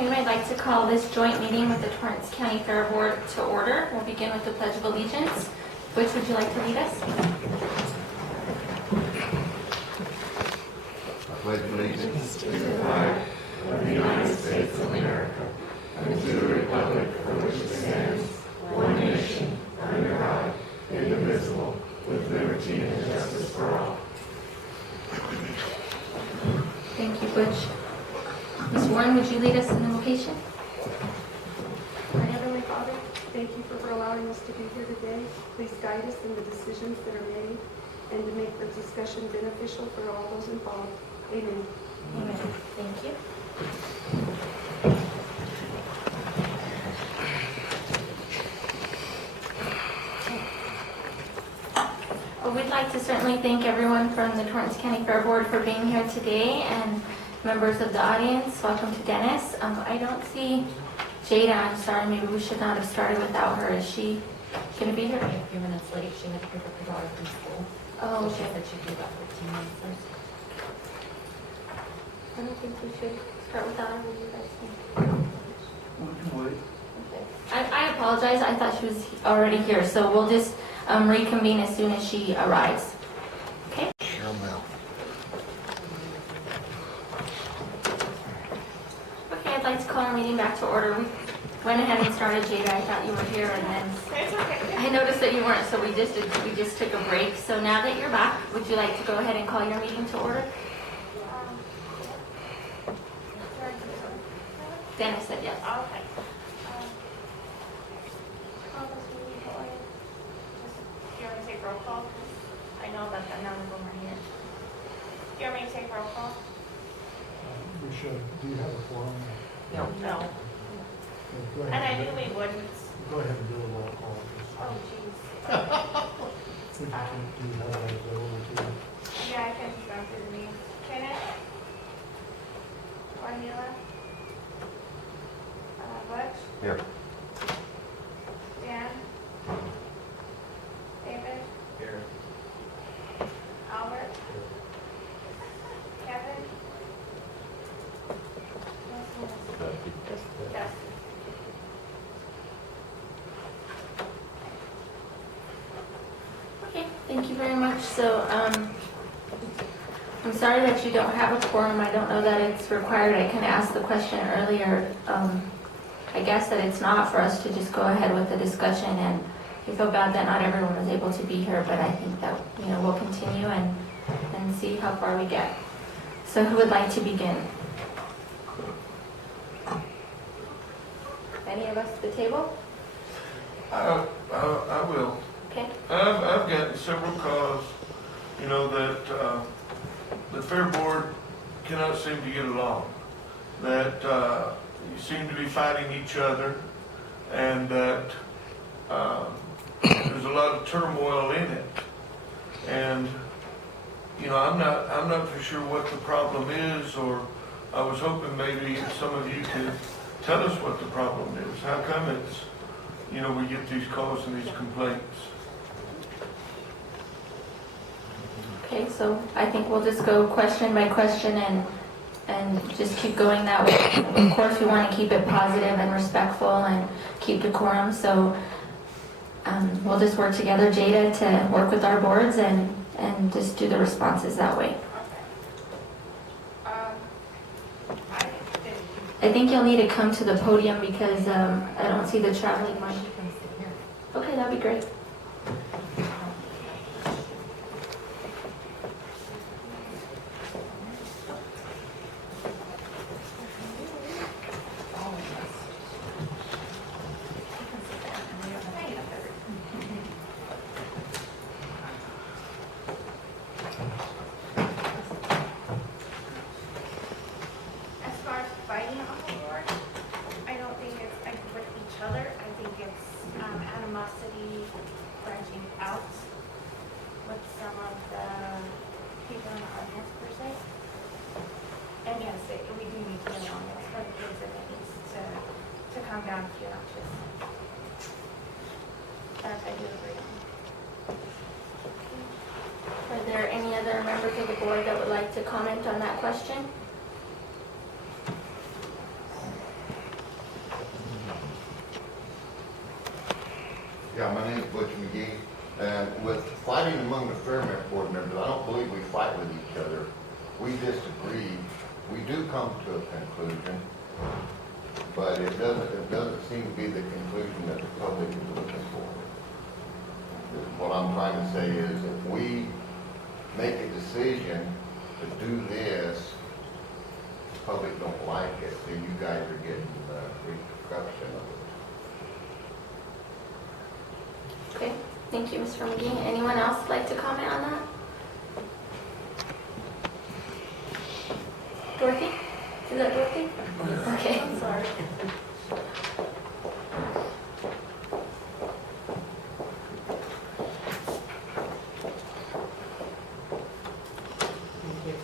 afternoon. I'd like to call this joint meeting with the Torrance County Fair Board to order. We'll begin with the Pledge of Allegiance. Which would you like to lead us? I pledge allegiance to the flag of the United States of America and to the republic for which it stands, one nation, under God, indivisible, with liberty and justice for all. Thank you, Butch. Ms. Warren, would you lead us in the invocation? My Heavenly Father, thank you for allowing us to be here today. Please guide us in the decisions that are made and to make the discussion beneficial for all those involved. Amen. Amen. Thank you. Well, we'd like to certainly thank everyone from the Torrance County Fair Board for being here today, and members of the audience. Welcome to Dennis. I don't see Jada. I'm sorry, maybe we should not have started without her. Is she going to be here? A few minutes late. She had to pick up her daughter from school. Oh, So she okay. said she'd be about 15 minutes first. I don't think we should start without her. What do you guys think? We can wait. Okay. I apologize. I thought she was already here, so we'll just reconvene as soon as she arrives. Okay? Okay, I'd like to call our meeting back to order. We went ahead and started, Jada. I thought you were here, and then I noticed that you weren't, so we just took a break. So now that you're back, would you like to go ahead and call your meeting to order? Dennis said yes. Okay. Call this meeting to order. Do you want me to take roll call? I know that none of them are here. Do you want me to take roll call? We should. Do you have a forum? No. No. Go And I ahead. knew we wouldn't. Go ahead and do a roll call. Oh, jeez. Do you have that available to you? Yeah, I can run through the names. Kenneth? Cornelia? Butch? Here. Dan? David? Here. Albert? Kevin? Yes. Okay, thank you very much. So, I'm sorry that you don't have a quorum. I don't know that it's required. I kind of asked the question earlier. I guess that it's not for us to just go ahead with the discussion, and I feel bad that not everyone was able to be here, but I think that, we'll continue and see how far we get. So who would like to begin? Any of us at the table? I will. Okay. I've gotten several calls, that the Fair Board cannot seem to get along, that you seem to be fighting each other, and that there's a lot of turmoil in it. And, I'm not for sure what the problem is, or I was hoping maybe some of you could tell us what the problem is. How come it's, we get these calls and these complaints? Okay, so I think we'll just go question by question and just keep going that way. Of course, we want to keep it positive and respectful and keep decorum, so we'll just work together, Jada, to work with our boards and just do the responses that way. I think you'll need to come to the podium because I don't see the traveling mic. She can sit here. Okay, that'd be great. All of us. She can sit there, and we don't have to get up every. As far as fighting on the board, I don't think it's with each other. I think it's animosity branching out with some of the people in the audience per se. And yes, we do need to get on this for the kids, and it needs to come down a few notches. That I do agree on. Are there any other members of the board that would like to comment on that question? Yeah, my name's Butch McGee, and with fighting among the Fairmont board members, I don't believe we fight with each other. We disagree. We do come to a conclusion, but it doesn't seem to be the conclusion that the public is looking for. What I'm trying to say is, if we make a decision to do this, the public don't like it, then you guys are getting the repercussion of it. Okay, thank you, Mr. McGee. Anyone else like to comment on that? Dorothy? Is that Dorothy? Okay, I'm sorry. Thank you.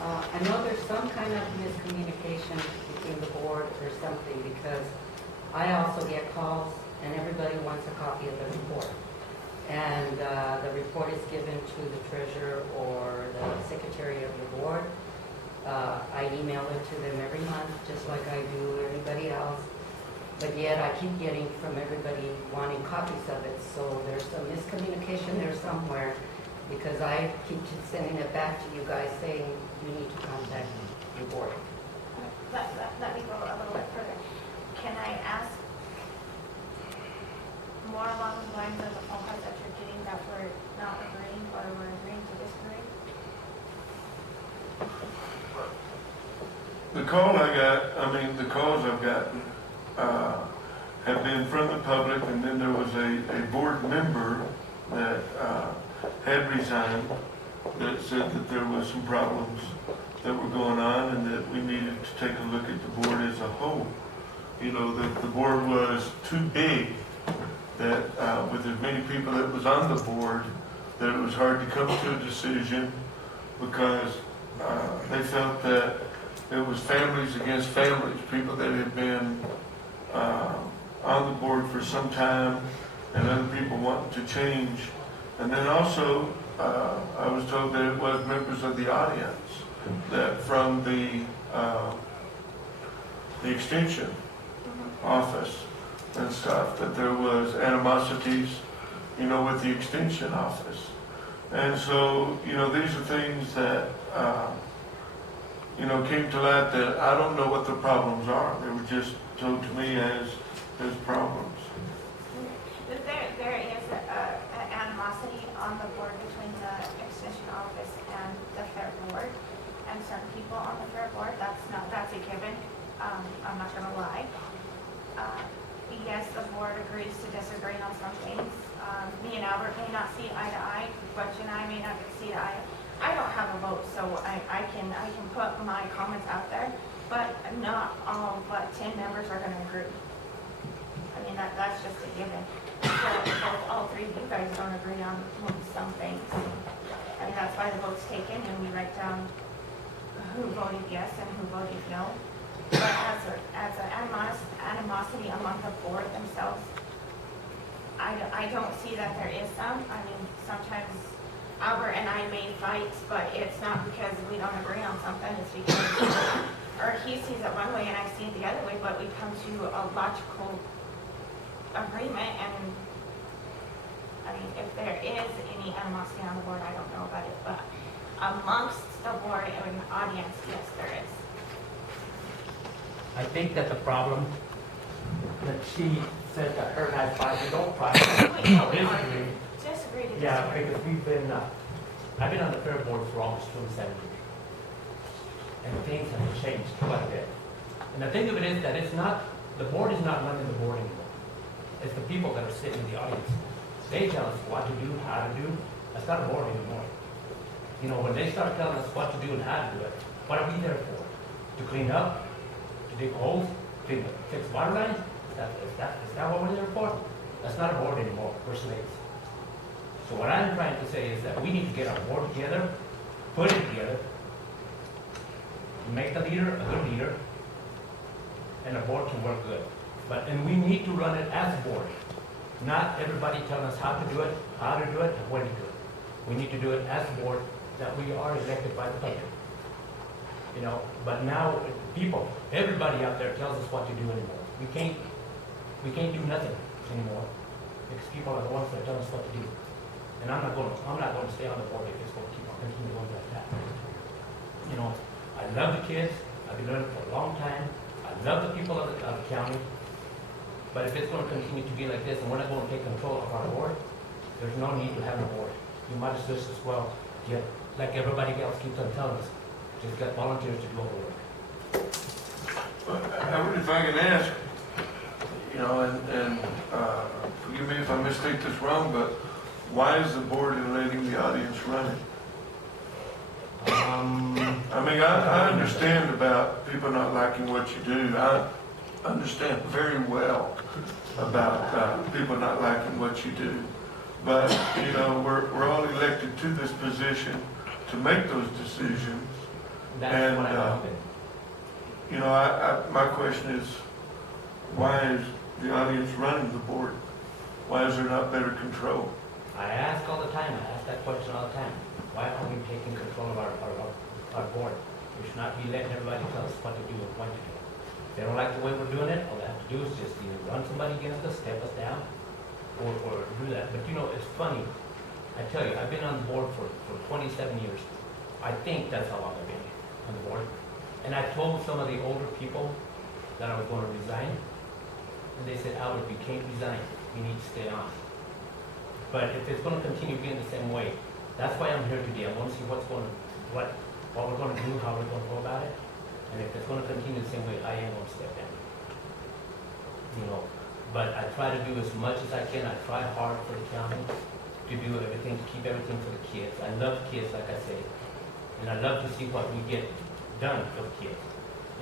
I know there's some kind of miscommunication between the board or something, because I also get calls and everybody wants a copy of the report. And the report is given to the treasurer or the secretary of the board. I email it to them every month, just like I do everybody else. But yet I keep getting from everybody wanting copies of it. So there's some miscommunication there somewhere, because I keep sending it back to you guys saying you need to contact the board. Let me go a little bit further. Can I ask more along the lines of the phone calls that you're getting that we're not agreeing or we're agreeing to disagree? The call I got, the calls I've gotten have been from the public, and then there was a board member that had resigned that said that there was some problems that were going on and that we needed to take a look at the board as a whole. You know, that the board was too big, that with as many people that was on the board, that it was hard to come to a decision because they felt that it was families against families, people that had been on the board for some time and other people wanting to change. And then also, I was told that it was members of the audience, that from the extension office and stuff, that there was animosities, you know, with the extension office. And so, you know, these are things that, came to light that I don't know what the problems are. They were just told to me as problems. There is an animosity on the board between the extension office and the fair board, and certain people on the fair board. That's a given. I'm not gonna lie. Yes, the board agrees to disagree on some things. Me and Albert may not see eye to eye. Butch and I may not see eye to eye. I don't have a vote, so I can put my comments out there, but not all but 10 members are gonna agree. I mean, that's just a given. So if all three of you guys don't agree on some things, I mean, that's why the vote's taken and we write down who voted yes and who voted no. But as an animosity among the board themselves, I don't see that there is some. I mean, sometimes Albert and I may fight, but it's not because we don't agree on something. It's because, or he sees it one way and I see it the other way, but we come to a logical agreement. And I mean, if there is any animosity on the board, I don't know about it, but amongst the board and the audience, yes, there is. I think that the problem that she said that her and I fight, we don't fight. We Disagree. disagree to Yeah, disagree. because we've been, I've been on the fair board for almost 27 years. And things have changed quite a bit. And the thing of it is that it's not, the board is not running the board anymore. It's the people that are sitting in the audience. They tell us what to do, how to do. That's not a board anymore. You know, when they start telling us what to do and how to do it, what are we there for? To clean up? To dig holes? Fix water lines? Is that what we're there for? That's not a board anymore, we're slaves. So what I'm trying to say is that we need to get our board together, put it together, make the leader a good leader, and the board can work good. And we need to run it as a board. Not everybody telling us how to do it, and when to do it. We need to do it as a board that we are elected by the public. You know, but now people, everybody out there tells us what to do anymore. We can't do nothing anymore. Because people are the ones that tell us what to do. And I'm not going to stay on the board if it's going to keep on continuing going like that. You know, I love the kids. I've been doing it for a long time. I love the people of the county. But if it's going to continue to be like this and we're not going to take control of our board, there's no need to have a board. You might as well get, like everybody else keeps on telling us, just get volunteers to do all the work. If I can ask, you know, and forgive me if I mistake this wrong, but why is the board letting the audience run it? I mean, I understand about people not liking what you do. I understand very well about people not liking what you do. But, you know, we're all elected to this position to make those decisions. That's what I'm hoping. You know, my question is, why is the audience running the board? Why is there not better control? I ask all the time, I ask that question all the time. Why aren't we taking control of our board? We should not be letting everybody tell us what to do and when to do. If they don't like the way we're doing it, all they have to do is just either run somebody against us, step us down, or do that. But you know, it's funny. I tell you, I've been on the board for 27 years. I think that's how long I've been on the board. And I told some of the older people that I was going to resign. And they said, Albert, you can't resign. You need to stay on. But if it's going to continue being the same way, that's why I'm here today. I want to see what we're going to do, how we're going to go about it. And if it's going to continue the same way, I am going to step down. You know, but I try to do as much as I can. I try hard for the county to do everything, to keep everything for the kids. I love kids, like I say. And I love to see what we get done for the kids.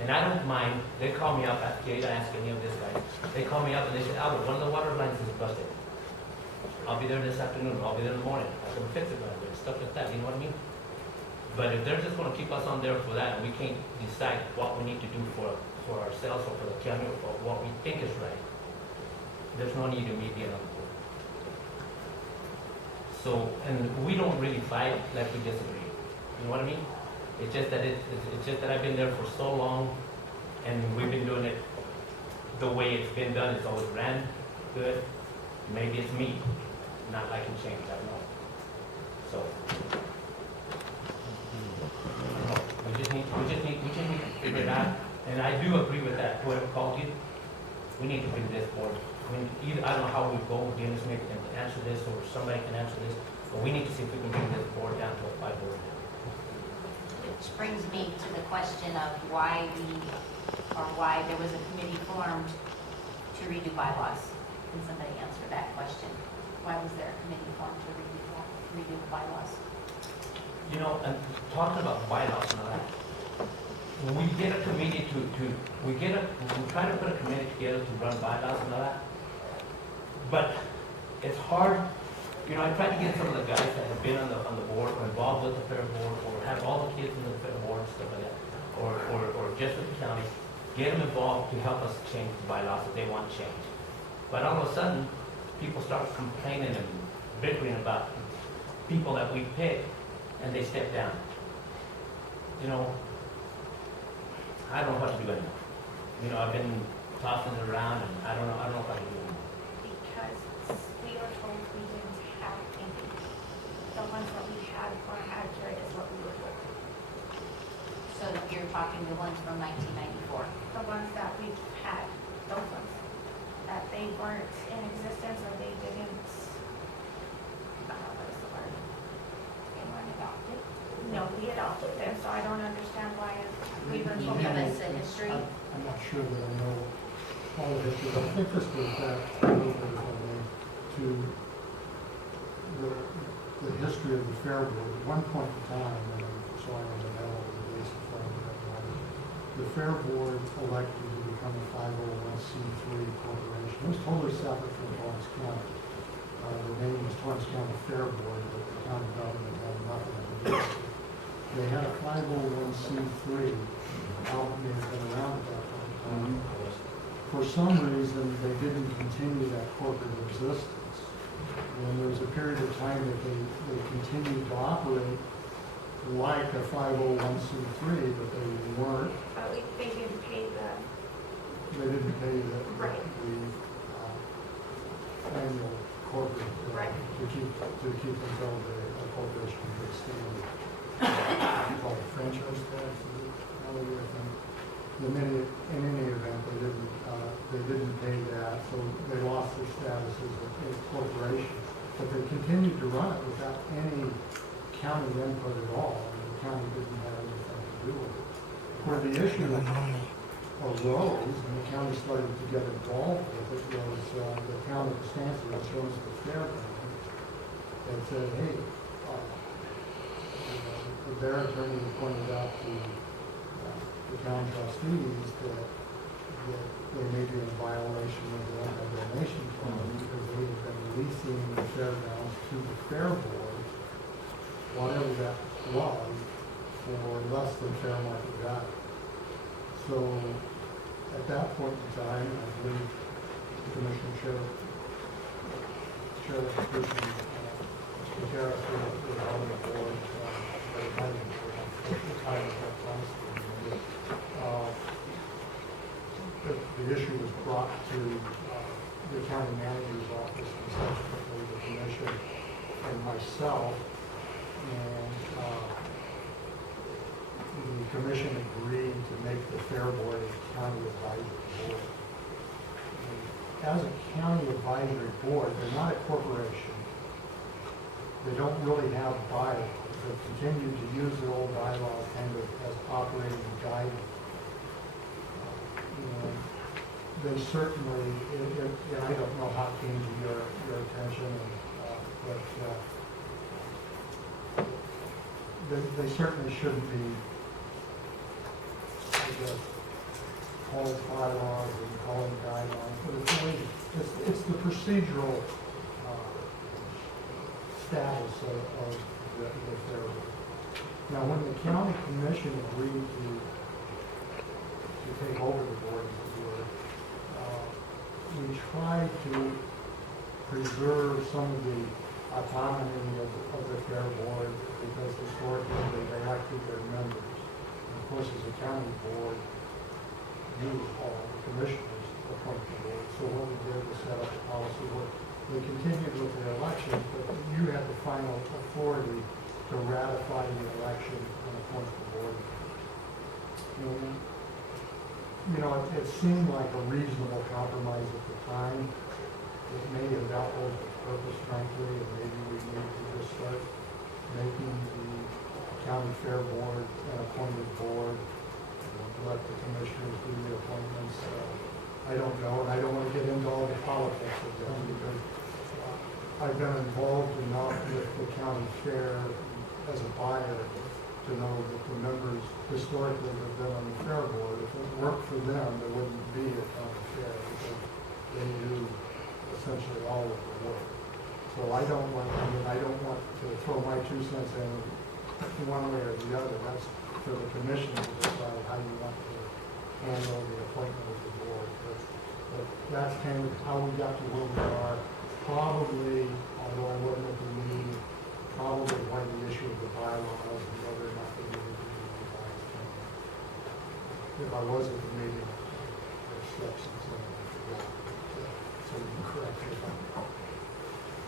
And I don't mind, they call me up, after I ask any of this guys, they call me up and they say, Albert, one of the water lines is busted. I'll be there this afternoon, I'll be there in the morning, I can fix it right away, stuff like that, you know what I mean? But if they're just gonna keep us on there for that, and we can't decide what we need to do for ourselves or for the county or for what we think is right, there's no need of me being on the board. So, and we don't really fight like we disagree, you know what I mean? It's just that it's just that I've been there for so long, and we've been doing it the way it's been done. It's always ran good. Maybe it's me not liking change. I don't know. So we just need to figure it out. And I do agree with that. Whoever called you, we need to bring this board. I mean, I don't know how we go. Dennis maybe can answer this, or somebody can answer this. But we need to see if we can bring this board down to a 5-board. Which brings me to the question of why there was a committee formed to redo bylaws. Can somebody answer that question? Why was there a committee formed to redo the bylaws? You know, and talking about bylaws and all that, we get a committee we try to put a committee together to run bylaws and all that, but it's hard. You know, I tried to get some of the guys that have been on the board or involved with the fair board or have all the kids in the fair board and stuff like that, or just with the county, get them involved to help us change the bylaws that they want changed. But all of a sudden, people start complaining and bickering about people that we pick, and they step down. You know, I don't know what to do anymore. You know, I've been tossing it around, and I don't know what to do anymore. Because we were told we didn't have any. The ones that we had weren't accurate is what we were told. So you're talking the ones from 1994. The ones that we've had, those ones, that they weren't in existence or they didn't, what is the word? They weren't adopted. No, we adopted them, so I don't understand why we were Can you told give that. us a history? I'm not sure that I know all the history. I think this goes back a little bit, if I may, to the history of the Fair Board. At one point in time, and I'm sorry on the hell of the days in front of that, the Fair Board elected to become a 501c3 corporation. It was totally separate from Torrance County. The name was Torrance County Fair Board, but the county government had nothing to do with it. They had a 501c3. Albert may have been around at that point in time. For some reason, they didn't continue that corporate existence. And there was a period of time that they continued to operate like a 501c3, but they weren't. They didn't pay They didn't pay the Right. annual corporate, Right. to keep themselves a corporation to extend. Called a franchise tax, is it? I think. In any event, they didn't pay that, so they lost their status as a corporation. But they continued to run it without any county input at all, and the county didn't have anything to do with it. Where the issue arose, and the county started to get involved with it, was the town of Stanton, which owns the fairground, and said, hey, their attorney pointed out to the town trustees that they may be in violation of the anti-donation clause because they had been leasing the fairgrounds to the fair board, whatever that was, for less than fair market value. So at that point in time, I believe Commissioner Sheriff Christian Sheriff was on the board. The issue was brought to the county manager's office and subsequently the commission and myself, and the commission agreed to make the fair board a county advisory board. And as a county advisory board, they're not a corporation. They don't really have bylaws. They continue to use their old bylaws kind of as operating guidance. They certainly, and I don't know how it came to your attention, but they certainly shouldn't be, I guess, called bylaws and called guidelines, but it's the procedural status of the fair board. Now, when the county commission agreed to take over the board, we tried to preserve some of the autonomy of the fair board because historically they elected their members. And of course, as a county board, you all, the commissioners, appoint the board. So what we did was set up a policy where they continued with their elections, but you had the final authority to ratify the election and appoint the board. And, you know, it seemed like a reasonable compromise at the time. It may have outlived its purpose, frankly, and maybe we need to just start making the county fair board an appointed board, and let the commissioners do the appointments. I don't know, and I don't want to get into all the politics of them because I've been involved enough with the county fair as a buyer to know that the members historically have been on the fair board. If it worked for them, there wouldn't be a county fair because they do essentially all of the work. So I don't want to throw my 2 cents in one way or the other. That's for the commission to decide how you want to handle the appointment of the board. But that's kind of how we got to where we are. Probably, although I wasn't at the meeting, probably why the issue of the bylaws and whether or not they needed to be revised. If I was at the meeting, there's steps and so on. So you can correct me if I'm wrong.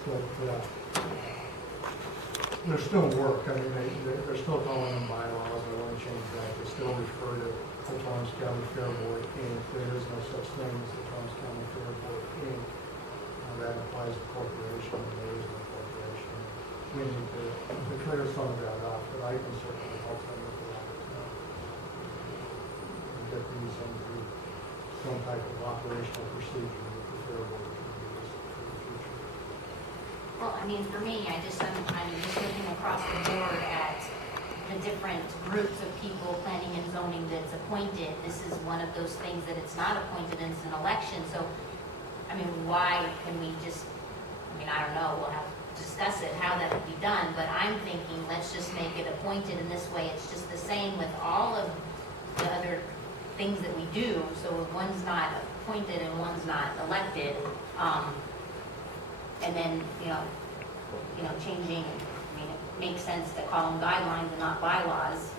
But there's still work. I mean, they're still calling them bylaws. They want to change that. They still refer to the Torrance County Fair Board Inc. There is no such thing as the Torrance County Fair Board Inc. That applies to corporation, and there is no corporation. We need to clear some of that up, but I can certainly help them with that. And get these into some type of operational procedure that the fair board can use for the future. Well, I mean, for me, I'm just looking across the board at the different groups of people, planning and zoning that's appointed. This is one of those things that it's not appointed and it's an election. So, I mean, why can we just, I mean, I don't know, we'll have to discuss it, how that would be done, but I'm thinking, let's just make it appointed in this way. It's just the same with all of the other things that we do. So if one's not appointed and one's not elected, and then, you know, changing, I mean, it makes sense to call them guidelines and not bylaws.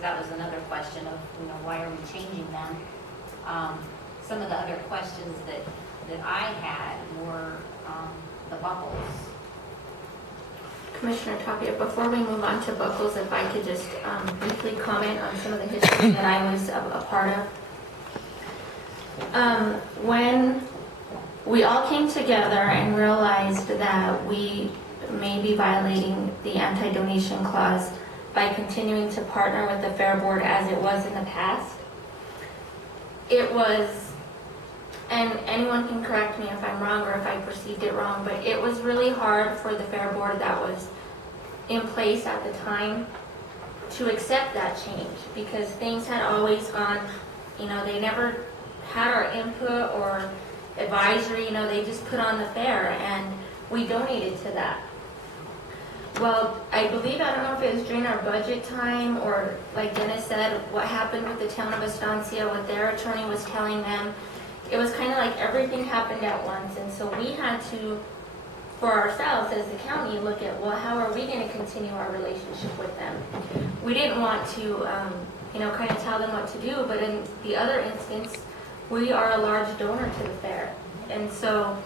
That was another question of, why are we changing them? Some of the other questions that I had were, the Buckles. Commissioner Tapia, before we move on to Buckles, if I could just briefly comment on some of the history that I was a part of. When we all came together and realized that we may be violating the anti-donation clause by continuing to partner with the Fair Board as it was in the past, it was, and anyone can correct me if I'm wrong or if I perceived it wrong, but it was really hard for the Fair Board that was in place at the time to accept that change, because things had always gone, they never had our input or advisory, they just put on the fair, and we donated to that. Well, I believe, I don't know if it was during our budget time or, like Dennis said, what happened with the town of Estancia, what their attorney was telling them. It was kind of like everything happened at once, and so we had to, for ourselves as the county, look at, well, how are we going to continue our relationship with them? We didn't want to, kind of tell them what to do, but in the other instance, we are a large donor to the fair. And so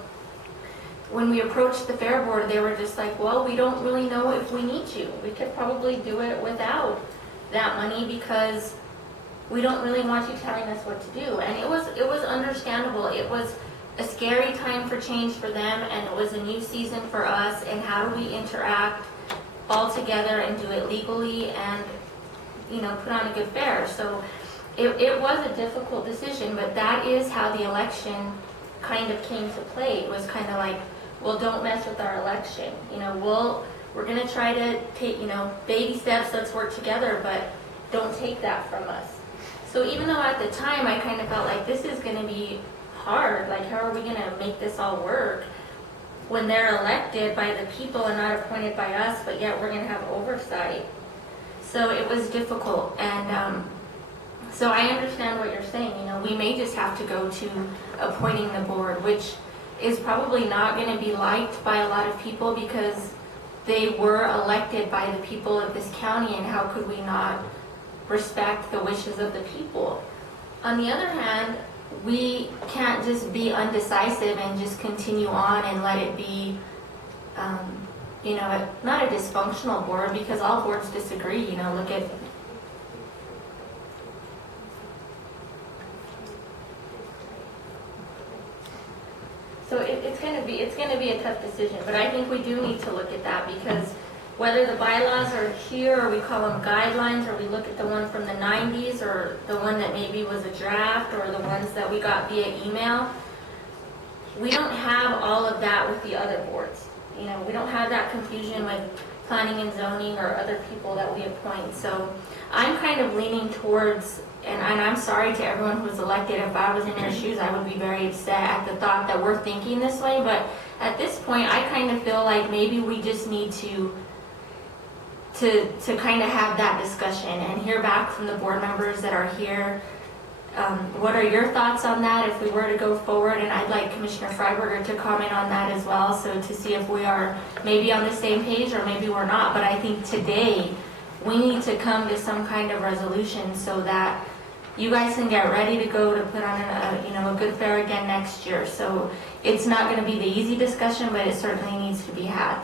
when we approached the Fair Board, they were just like, well, we don't really know if we need to. We could probably do it without that money because we don't really want you telling us what to do. And it was understandable. It was a scary time for change for them, and it was a new season for us, and how do we interact all together and do it legally and, put on a good fair. So it was a difficult decision, but that is how the election kind of came to play. It was kind of like, well, don't mess with our election. We're going to try to take, baby steps, let's work together, but don't take that from us. So even though at the time I kind of felt like this is going to be hard, like how are we going to make this all work when they're elected by the people and not appointed by us, but yet we're going to have oversight. So it was difficult, and so I understand what you're saying. We may just have to go to appointing the board, which is probably not going to be liked by a lot of people because they were elected by the people of this county, and how could we not respect the wishes of the people? On the other hand, we can't just be undecisive and just continue on and let it be, not a dysfunctional board, because all boards disagree. Look at So it's going to be a tough decision, but I think we do need to look at that, because whether the bylaws are here or we call them guidelines, or we look at the one from the 90s or the one that maybe was a draft, or the ones that we got via email, we don't have all of that with the other boards. We don't have that confusion with planning and zoning or other people that we appoint. So I'm kind of leaning towards, and I'm sorry to everyone who was elected. If I was in their shoes, I would be very upset at the thought that we're thinking this way. But at this point, I kind of feel like maybe we just need to kind of have that discussion and hear back from the board members that are here. What are your thoughts on that if we were to go forward? And I'd like Commissioner Freiberger to comment on that as well, so to see if we are maybe on the same page or maybe we're not. But I think today we need to come to some kind of resolution so that you guys can get ready to go to put on a good fair again next year. So it's not going to be the easy discussion, but it certainly needs to be had.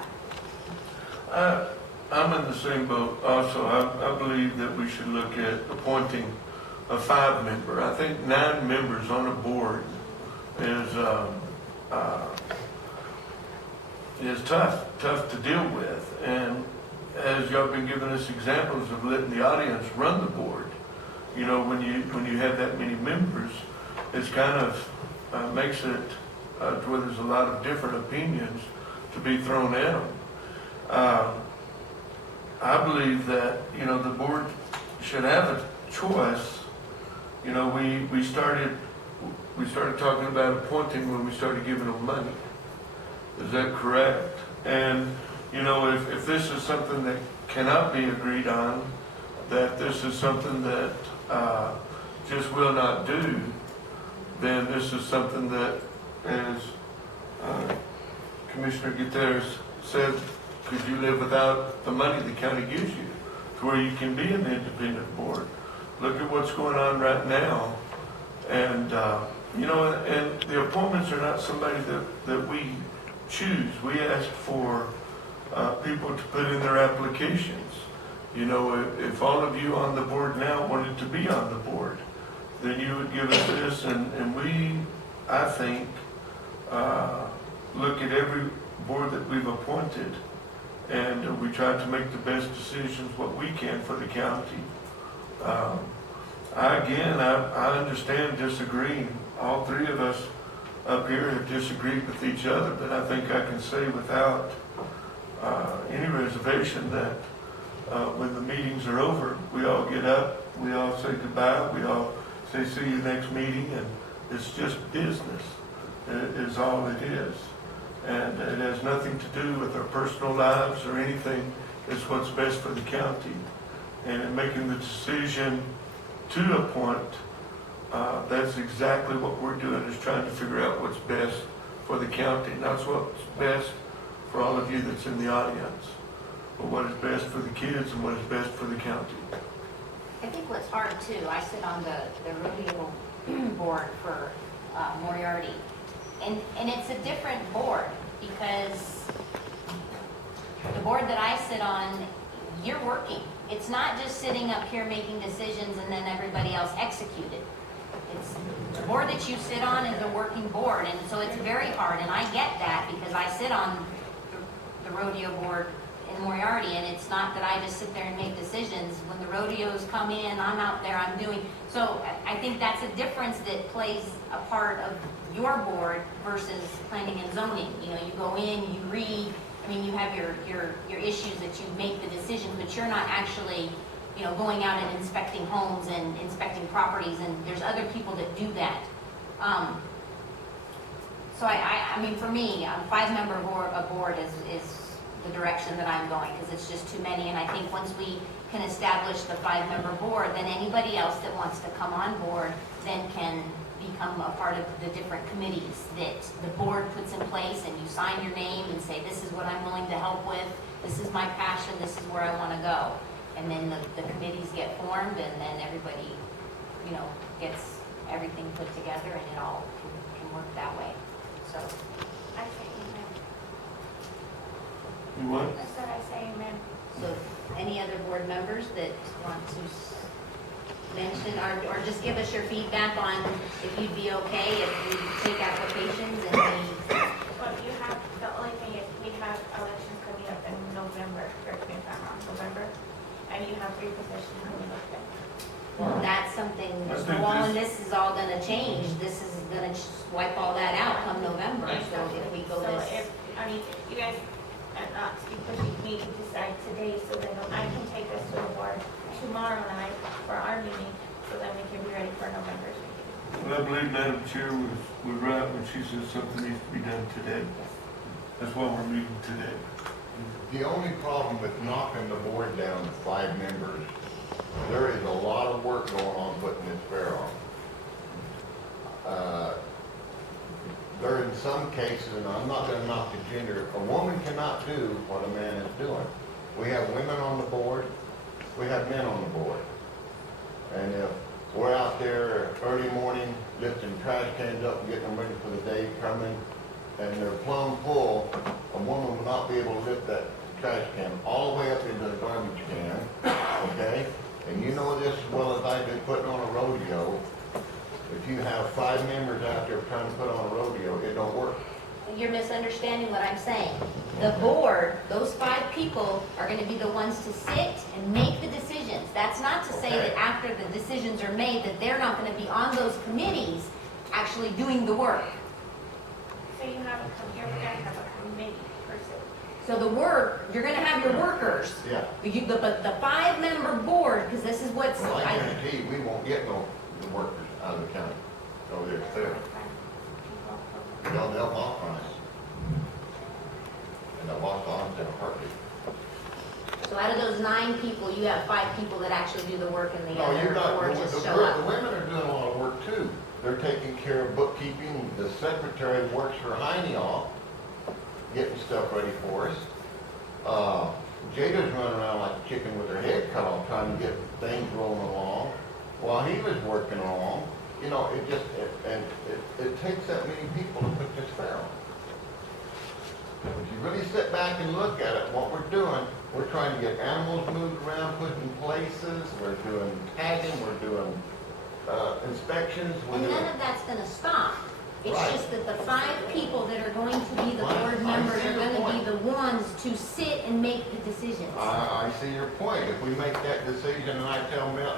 I'm in the same boat also. I believe that we should look at appointing a 5-member. I think 9 members on a board is tough to deal with. And as y'all been giving us examples of letting the audience run the board, when you have that many members, it's kind of makes it to where there's a lot of different opinions to be thrown at them. I believe that, the board should have a choice. We started talking about appointing when we started giving them money. Is that correct? And, if this is something that cannot be agreed on, that this is something that just will not do, then this is something that, as Commissioner Gutierrez said, could you live without the money the county gives you to where you can be an independent board? Look at what's going on right now. And, and the appointments are not somebody that we choose. We asked for people to put in their applications. You know, if all of you on the board now wanted to be on the board, then you would give us this, and we, I think, look at every board that we've appointed, and we try to make the best decisions what we can for the county. I understand disagreeing. All three of us up here have disagreed with each other, but I think I can say without any reservation that when the meetings are over, we all get up, we all say goodbye, we all say see you next meeting, and it's just business. It is all it is. And it has nothing to do with our personal lives or anything. It's what's best for the county. And in making the decision to appoint, that's exactly what we're doing, is trying to figure out what's best for the county. Not what's best for all of you that's in the audience, but what is best for the kids and what is best for the county. I think what's hard too, I sit on the rodeo board for Moriarty, and it's a different board, because the board that I sit on, you're working. It's not just sitting up here making decisions and then everybody else execute it. It's the board that you sit on is a working board, and so it's very hard, and I get that because I sit on the rodeo board in Moriarty, and it's not that I just sit there and make decisions. When the rodeos come in, I'm out there, I'm doing. So I think that's a difference that plays a part of your board versus planning and zoning. You know, you go in, you read, I mean, you have your issues that you make the decisions, but you're not actually, you know, going out and inspecting homes and inspecting properties, and there's other people that do that. So I mean, for me, a 5-member board is the direction that I'm going, because it's just too many, and I think once we can establish the 5-member board, then anybody else that wants to come on board then can become a part of the different committees that the board puts in place, and you sign your name and say, this is what I'm willing to help with, this is my passion, this is where I want to go. And then the committees get formed, and then everybody, you know, gets everything put together, and it all can work that way. So I say amen. You what? I said I say amen. So any other board members that want to mention or just give us your feedback on if you'd be okay if we take applications and we... Well, you have, the only thing is we have elections coming up in November, correct me if I'm wrong, November, and you have 3 positions coming up then. Well, that's something, I think well, and this is all gonna change. This is gonna wipe all that out come November. So if we go So this... if, I mean, you guys, and not to be pushing me to decide today, so then I can take this to the board tomorrow night for our meeting, so then we can be ready for November's meeting. Well, I believe Madam Chair was right when she said something needs to be done today. That's why we're meeting today. The only problem with knocking the board down to 5 members, there is a lot of work going on putting this fair on. There in some cases, and I'm not gonna knock the gender, a woman cannot do what a man is doing. We have women on the board, we have men on the board. And if we're out there early morning lifting trash cans up and getting them ready for the day coming, and they're plumb full, a woman will not be able to lift that trash can all the way up into the garbage can, okay? And you know this as well as I've been putting on a rodeo. If you have 5 members out there trying to put on a rodeo, it don't work. You're misunderstanding what I'm saying. The board, those 5 people are gonna be the ones to sit and make the decisions. That's not to say that after the decisions are made that they're not gonna be on those committees actually doing the work. So you have you're gonna have a committee person. So the work, you're gonna have your workers. Yeah. But the 5-member board, because this is what's... Well, I guarantee you, we won't get no the workers out of the county over there, fair. They'll walk on us. And they'll walk on us in a heartbeat. So out of those 9 people, you have 5 people that actually do the work, and the No, you're other not, 4 the just show up. women are doing a lot of work too. They're taking care of bookkeeping, the secretary works for Heine off, getting stuff ready for us. Jada's running around like a chicken with her head cut off, trying to get things rolling along, while he was working along. You know, it takes that many people to put this fair on. If you really sit back and look at it, what we're doing, we're trying to get animals moved around, put in places, we're doing tagging, we're doing inspections, we're And doing... none of that's gonna stop. It's Right. just that the 5 people that are going to be the Right. board I members see are your gonna point. be the ones to sit and make the decisions. I see your point. If we make that decision and I tell if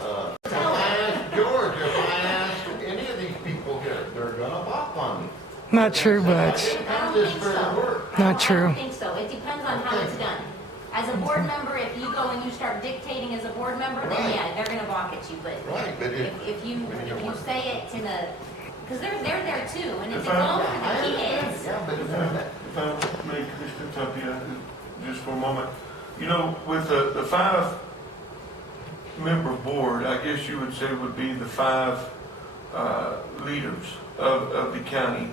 Tell I them. ask George, if I ask any of these people here, they're gonna balk on me. Not true, Butch. I don't Just think for the so. work. Not I true. don't think so. It depends on how it's done. As a board member, if you go and you start dictating as a board member, then Right. yeah, they're gonna balk at you. But Right, but if you say it in a, because they're there too, and it's If I- all for I the understand. kids. Yeah, but If I may, Mr. Tapia, just for a moment, you know, with the 5-member board, I guess you would say would be the 5 leaders of the county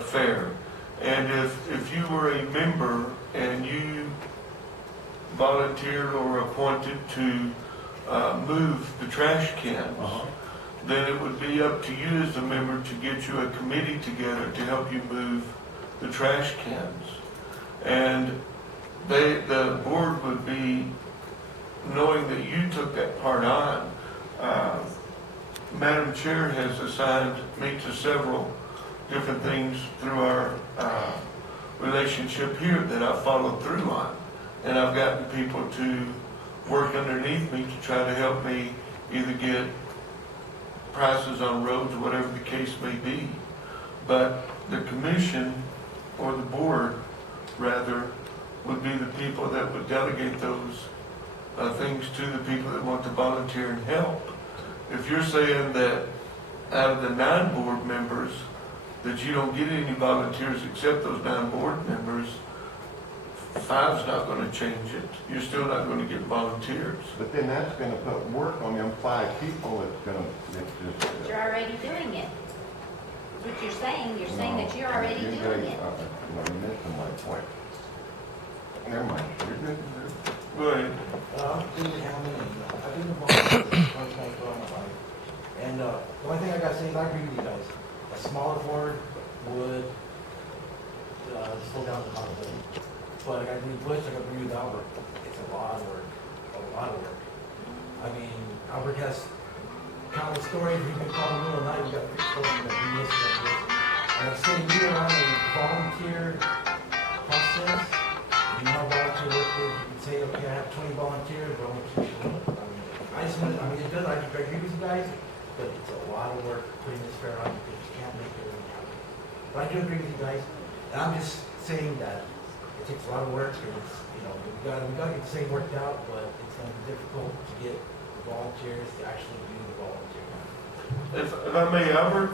fair. And if you were a member and you volunteered or appointed to move the trash cans, then it would be up to you as a member to get you a committee together to help you move the trash cans. And the board would be, knowing that you took that part on, Madam Chair has assigned me to several different things through our relationship here that I've followed through on. And I've gotten people to work underneath me to try to help me either get prices on roads, or whatever the case may be. But the commission, or the board, rather, would be the people that would delegate those things to the people that want to volunteer and help. If you're saying that out of the 9 board members, that you don't get any volunteers except those 9 board members, 5's not gonna change it. You're still not gonna get volunteers. But then that's gonna put work on them 5 people that's just... You're already doing it. That's what you're saying. You're saying that you're already doing it. No, you're missing my point. Never mind. You're good. Go ahead. I'm Steve Hammond, and I've been involved with this Torrance County for all my life. And the only thing I gotta say is I agree with you guys. A smaller board would slow down the accountability. But I gotta agree with Butch, I gotta agree with Albert. It's a lot of work, a lot of work. I mean, Albert has countless stories. We've been calling middle of the night, we got 6 stories that we missed. And I'm saying you are on a volunteer process. You have volunteer work with, you can say, okay, I have 20 volunteers, but only 2 show up. I mean, it does, I agree with you guys, but it's a lot of work putting this fair on because you can't make everything happen. But I do agree with you guys, and I'm just saying that it takes a lot of work, and it's, you know, we gotta get the same worked out, but it's gonna be difficult to get the volunteers to actually do the volunteer. If I may, Albert,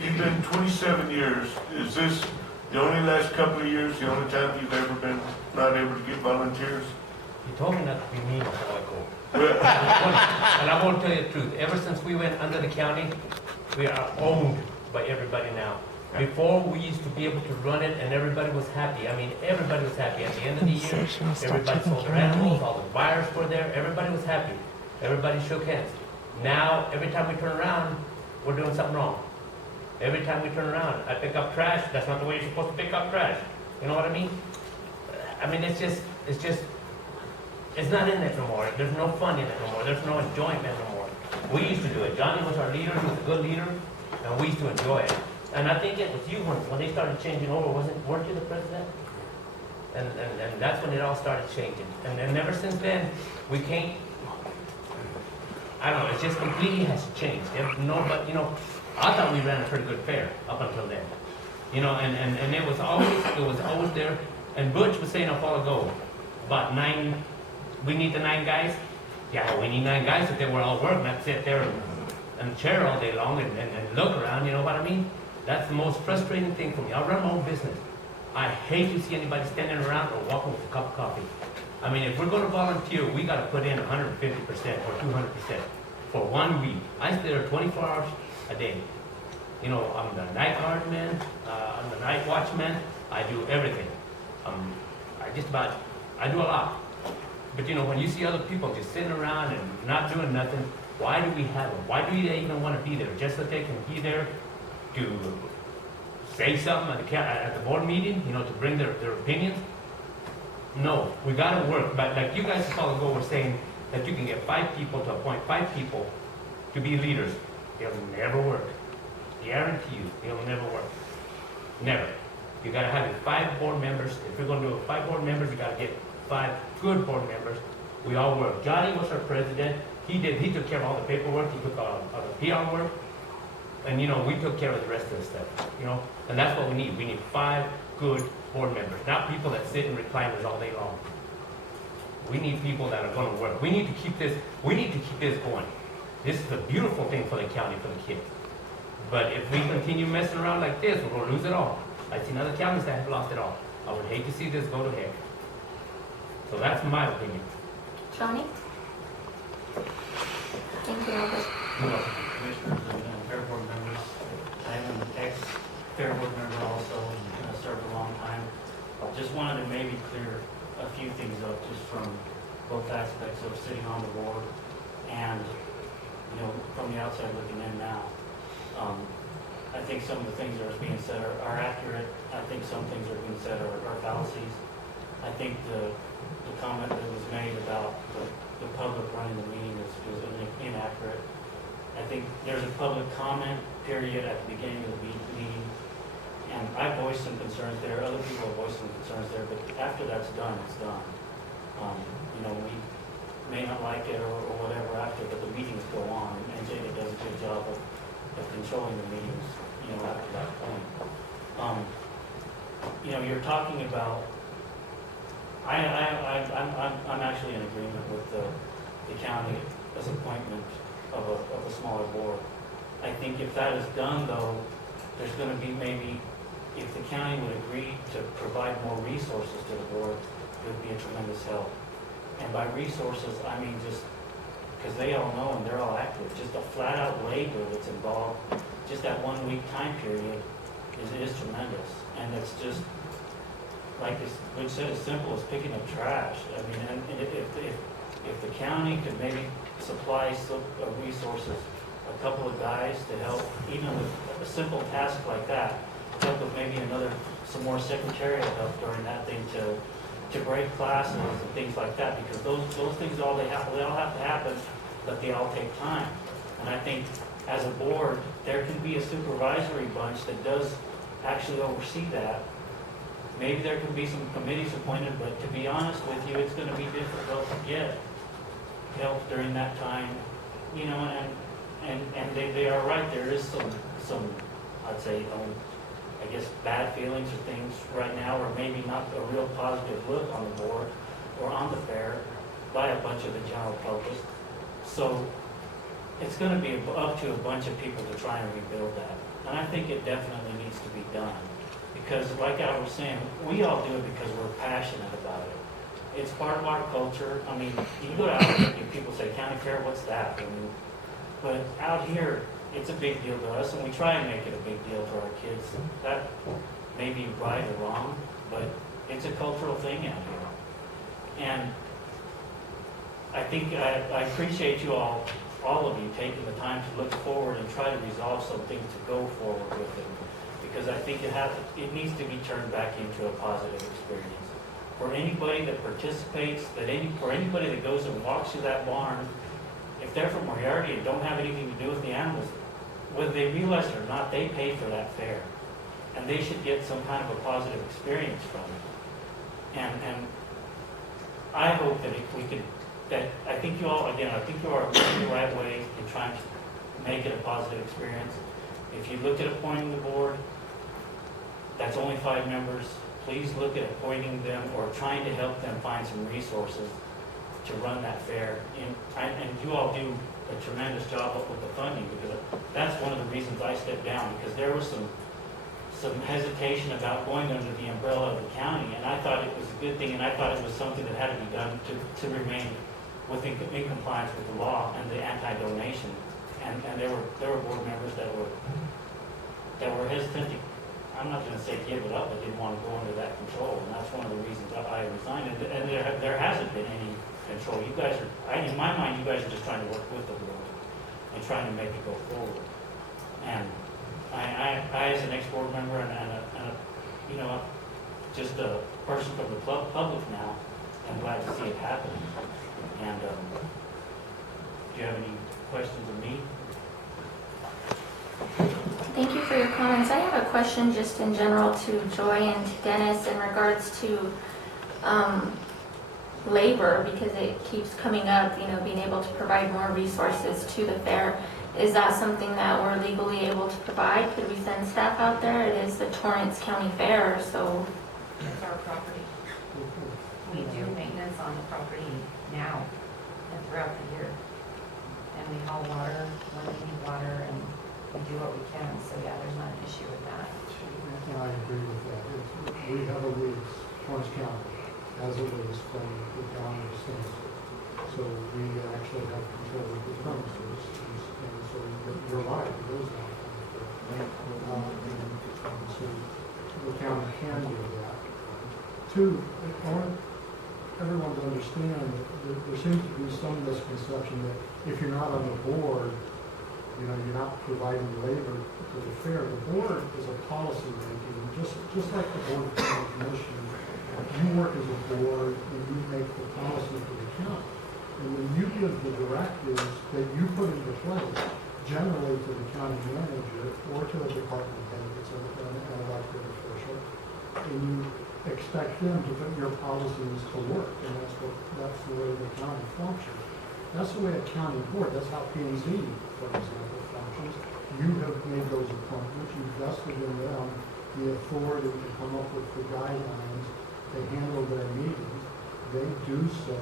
you've been 27 years. Is this the only last couple of years, the only time you've ever been not able to get volunteers? You told me not to be mean a while ago. Well, And I won't tell you the truth. Ever since we went under the county, we are owned by everybody now. Before, we used to be able to run it and everybody was happy. I mean, everybody was happy. At the end of the year, Conversation starts everybody taking sold their care of animals, me. all the buyers were there, everybody was happy. Everybody shook hands. Now, every time we turn around, we're doing something wrong. Every time we turn around, I pick up trash, that's not the way you're supposed to pick up trash. You know what I mean? I mean, it's not in it no more. There's no fun in it no more. There's no enjoyment no more. We used to do it. Johnny was our leader, he was a good leader, and we used to enjoy it. And I think it was you when they started changing over, weren't you the president? And that's when it all started changing. And then ever since then, we can't, I don't know, it just completely has changed. But, you know, I thought we ran a pretty good fair up until then. You know, and it was always there. And Butch was saying a while ago, about 9, we need the 9 guys. Yeah, we need 9 guys if they were all work, not sit there and chair all day long and look around, you know what I mean? That's the most frustrating thing for me. I run my own business. I hate to see anybody standing around or walking with a cup of coffee. I mean, if we're going to volunteer, we got to put in 150% or 200% for 1 week. I stay there 24 hours a day. You know, I'm the night guardman, I'm the night watchman. I do everything. I do a lot. But you know, when you see other people just sitting around and not doing nothing, why do we have them? Why do they even want to be there? Just so they can be there to say something at the board meeting, you know, to bring their opinions. No, we gotta work, but like you guys a while ago were saying, that you can get 5 people to appoint 5 people to be leaders. It'll never work. Guarantee you, it'll never work. Never. You gotta have your 5 board members. If you're gonna do it 5 board members, you gotta get 5 good board members. We all work. Johnny was our president. He took care of all the paperwork. He took all the PR work. And you know, we took care of the rest of the stuff, you know? And that's what we need. We need 5 good board members, not people that sit in recliners all day long. We need people that are gonna work. We need to keep this going. This is a beautiful thing for the county, for the kids. But if we continue messing around like this, we're gonna lose it all. I've seen other counties that have lost it all. I would hate to see this go to heck. So that's my opinion. Johnny? Thank you, Robert. Commissioners and fair board members. I am an ex-fair board member also, and served a long time. Just wanted to maybe clear a few things up just from both aspects of sitting on the board and, you know, from the outside looking in now. I think some of the things that are being said are accurate. I think some things that are being said are fallacies. I think the comment that was made about the public running the meeting is inaccurate. I think there's a public comment period at the beginning of the meeting, and I voiced some concerns there. Other people have voiced some concerns there, but after that's done, it's done. You know, we may not like it or whatever after, but the meetings go on, and Jada does a good job of controlling the meetings, you know, after that point. You know, you're talking about, I'm actually in agreement with the county's appointment of a smaller board. I think if that is done, though, there's going to be maybe, if the county would agree to provide more resources to the board, it would be a tremendous help. And by resources, I mean just, because they all know and they're all active, just a flat-out labor that's involved, just that 1 week time period is tremendous. And it's just, like we said, as simple as picking up trash. I mean, and if the county could maybe supply some resources, a couple of guys to help, even with a simple task like that, help with maybe some more secretarial help during that thing to break classes and things like that, because those things they all have to happen, but they all take time. And I think as a board, there can be a supervisory bunch that does actually oversee that. Maybe there can be some committees appointed, but to be honest with you, it's going to be difficult to get help during that time, you know, and they are right. There is some I'd say, I guess, bad feelings or things right now, or maybe not a real positive look on the board or on the fair by a bunch of the general public. So it's going to be up to a bunch of people to try and rebuild that. And I think it definitely needs to be done. Because like I was saying, we all do it because we're passionate about it. It's part of our culture. I mean, you go to Albuquerque and people say, county fair, what's that? I mean, but out here, it's a big deal to us, and we try and make it a big deal to our kids. That may be right or wrong, but it's a cultural thing out here. And I think I appreciate you all of you taking the time to look forward and try to resolve some things to go forward with it. Because I think it needs to be turned back into a positive experience. For anybody that participates, for anybody that goes and walks through that barn, if they're from Moriarty and don't have anything to do with the animals, whether they realize it or not, they pay for that fair. And they should get some kind of a positive experience from it. And I hope that if we could, I think you all, again, I think you are moving the right way in trying to make it a positive experience. If you look at appointing the board, that's only 5 members. Please look at appointing them or trying to help them find some resources to run that fair. And you all do a tremendous job with the funding, because that's one of the reasons I stepped down, because there was some hesitation about going under the umbrella of the county, and I thought it was a good thing, and I thought it was something that had to be done to remain in compliance with the law and the anti-donation. And there were board members that were hesitant. I'm not going to say give it up, but didn't want to go under that control, and that's one of the reasons I resigned. And there hasn't been any control. You guys are, in my mind, you guys are just trying to work with the board and trying to make it go forward. And I as an ex-board member and you know, just a person from the public now, I'm glad to see it happen. And, do you have any questions of me? Thank you for your comments. I have a question just in general to Joy and to Dennis in regards to labor, because it keeps coming up, you know, being able to provide more resources to the fair. Is that something that we're legally able to provide? Could we send staff out there? It is the Torrance County Fair, so. It's our property. We do maintenance on the property now and throughout the year. And we haul water when we need water, and we do what we can, so yeah, there's not an issue with that. I agree with that. We have a lease, Torrance County, as a lease from the county of Stanford. So we actually have control of the premises, and so you're right, it is not. And so the county can do that. Two, I want everyone to understand that there seems to be some misconception that if you're not on the board, you know, you're not providing labor to the fair. The board is a policy making, just like the Board of County Commission. You work as a board and you make the policy for the county. And when you give the directives that you put into place, generally to the county manager or to a department head, it's an elected official, and you expect them to put your policies to work, and that's the way the county functions. That's the way a county board, that's how P&Z, for example, functions. You have made those appointments, you've vested in them the authority to come up with the guidelines to handle their meetings. They do so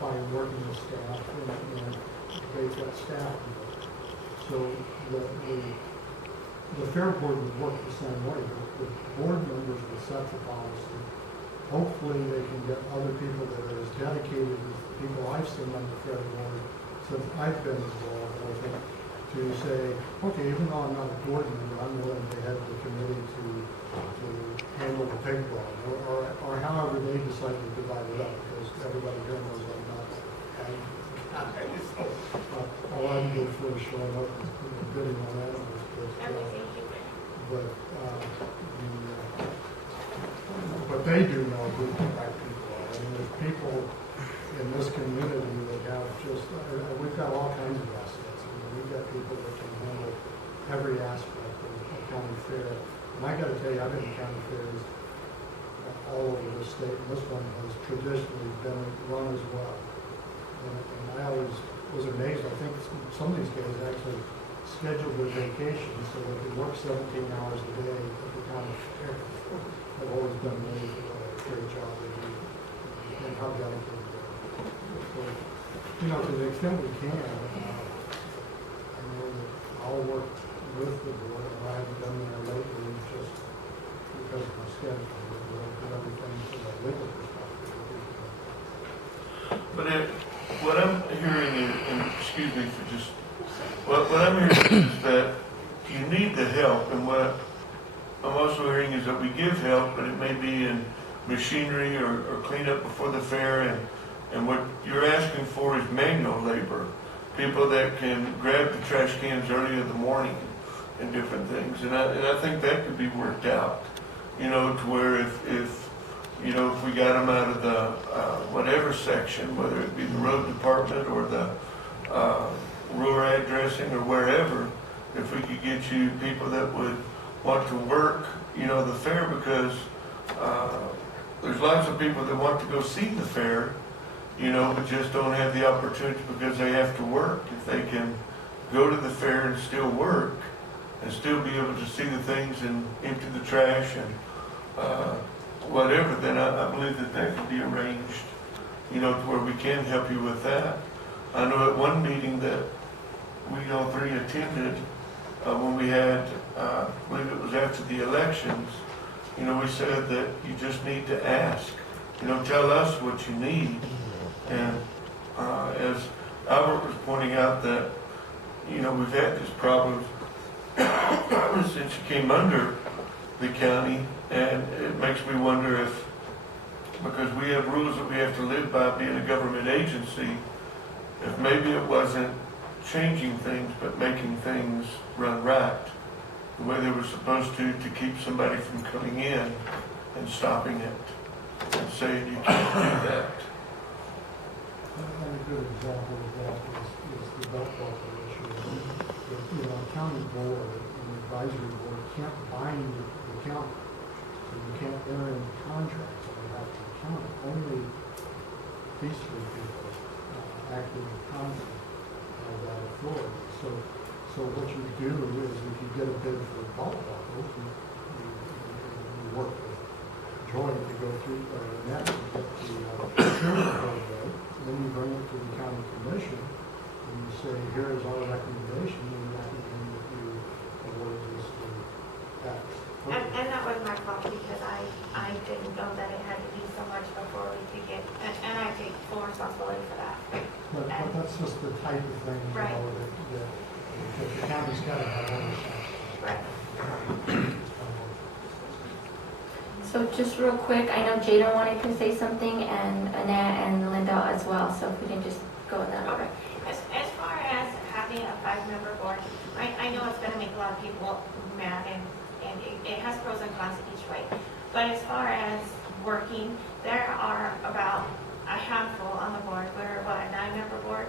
by working with staff, and they've got staff involved. So the fair board would work the same way. The board members will set the policy. Hopefully they can get other people that are as dedicated as the people I've seen on the fair board since I've been involved with it, to say, okay, even though I'm not a board member, I'm willing to head the committee to handle the pig ball, or however they decide to divide it up, because everybody here knows I'm not. All I'm good for is showing up and bidding on animals. But they do know who the right people are. I mean, there's people in this community that have we've got all kinds of assets. I mean, we've got people that can handle every aspect of a county fair. And I got to tell you, I've been to county fairs all over the state, and this one has traditionally been run as well. And I always was amazed. I think some of these guys actually scheduled their vacation so they could work 17 hours a day at the county fair. I've always been amazed at what a great job they do and how dedicated they are. So, you know, to the extent we can, I know that I'll work with the board, and I haven't done that lately just because of my schedule. We'll do everything from a legal perspective. But what I'm hearing is, and excuse me for just, what I'm hearing is that you need the help, and what I'm also hearing is that we give help, but it may be in machinery or cleanup before the fair, and what you're asking for is manual labor, people that can grab the trash cans early in the morning and different things, and I think that could be worked out, you know, to where if you know, if we got them out of the whatever section, whether it be the road department or the rural addressing or wherever, if we could get you people that would want to work, you know, the fair, because there's lots of people that want to go see the fair, you know, but just don't have the opportunity because they have to work. If they can go to the fair and still work and still be able to see the things and empty the trash and whatever, then I believe that can be arranged, you know, to where we can help you with that. I know at one meeting that we all three attended, when we had, I believe it was after the elections, you know, we said that you just need to ask, you know, tell us what you need. And as Albert was pointing out that, you know, we've had this problem since you came under the county, and it makes me wonder if, because we have rules that we have to live by being a government agency, if maybe it wasn't changing things, but making things run right, the way they were supposed to keep somebody from coming in and stopping it and saying you can't do that. And a good example of that is the belt buckle issue. The county board and the advisory board can't bind the county. So you can't enter into contracts on behalf of the county. Only these three people act in the county of that authority. So what you do is if you get a bid for belt buckles, you work with Joy to go through net to get the procurement code right. Then you bring it to the county commission and you say, here is our recommendation, and we recommend that you award this to X. And that was my fault because I didn't know that it had to be so much before we could get, and I take full responsibility for that. But that's just the type of thing, you Right. know, that the county's got to have oversight. Right. So just real quick, I know Jada wanted to say something, and Annette and Linda as well, so if we can just go in that order. Okay. As far as having a 5-member board, I know it's gonna make a lot of people mad and it has pros and cons each way. But as far as working, there are about a handful on the board, we're a 9-member board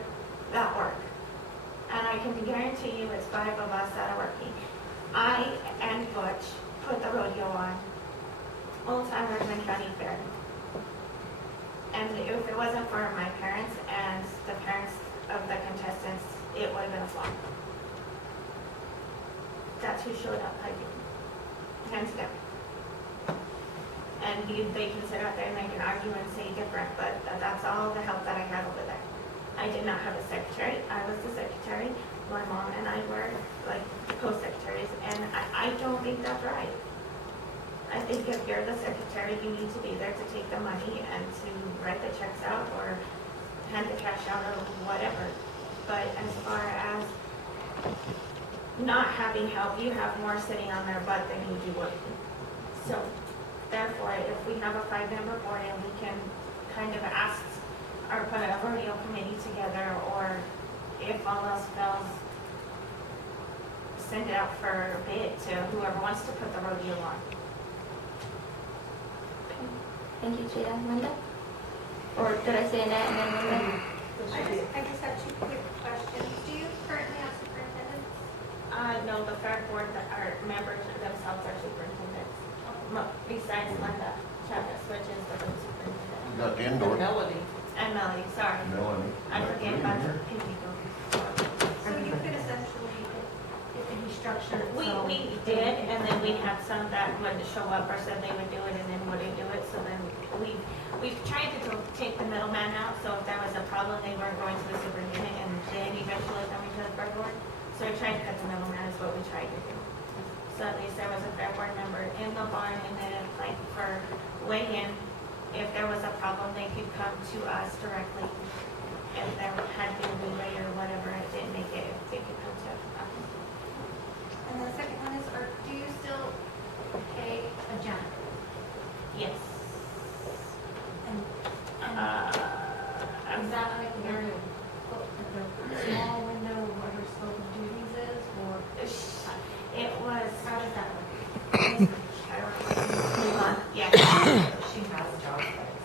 that work. And I can guarantee you it's 5 of us that are working. I and Butch put the rodeo on old timers in county fair. And if it wasn't for my parents and the parents of the contestants, it would have been a flop. That's who showed up hiking, hands down. And they can sit out there and they can argue and say different, but that's all the help that I had over there. I did not have a secretary. I was the secretary. My mom and I were like co-secretaries, and I don't think that's right. I think if you're the secretary, you need to be there to take the money and to write the checks out or hand the cash out or whatever. But as far as not having help, you have more sitting on their butt than you do working. So therefore, if we have a 5-member board and we can kind of ask or put a rodeo committee together, or if all else fails, send it out for bid to whoever wants to put the rodeo on. Thank you, Jada. Linda? Or did I say Annette and then Linda? I just have 2 quick questions. Do you currently have superintendents? No, the fair board that are members themselves are superintendents. Besides Linda Chavez, which is the superintendent. You got indoor. Melody. And Melody, sorry. Melanie. I forget about the Pinky. So you could essentially get any structure. We did, and then we had some that would show up or said they would do it and then wouldn't do it. So then we've tried to take the middleman out. So if there was a problem, they weren't going to the superintendent and then eventually coming to the fair board. So we tried to cut the middleman is what we tried to do. So at least there was a fair board member in the barn, and then like for weigh-in, if there was a problem, they could come to us directly. If there had been a relay or whatever, it didn't make it, they could come to us. And the second one is, do you still pay a janitor? Yes. And is that like a very, like a small window of what her scope of duties is, or It was, how does that work? I don't know. Yeah, She has a job place.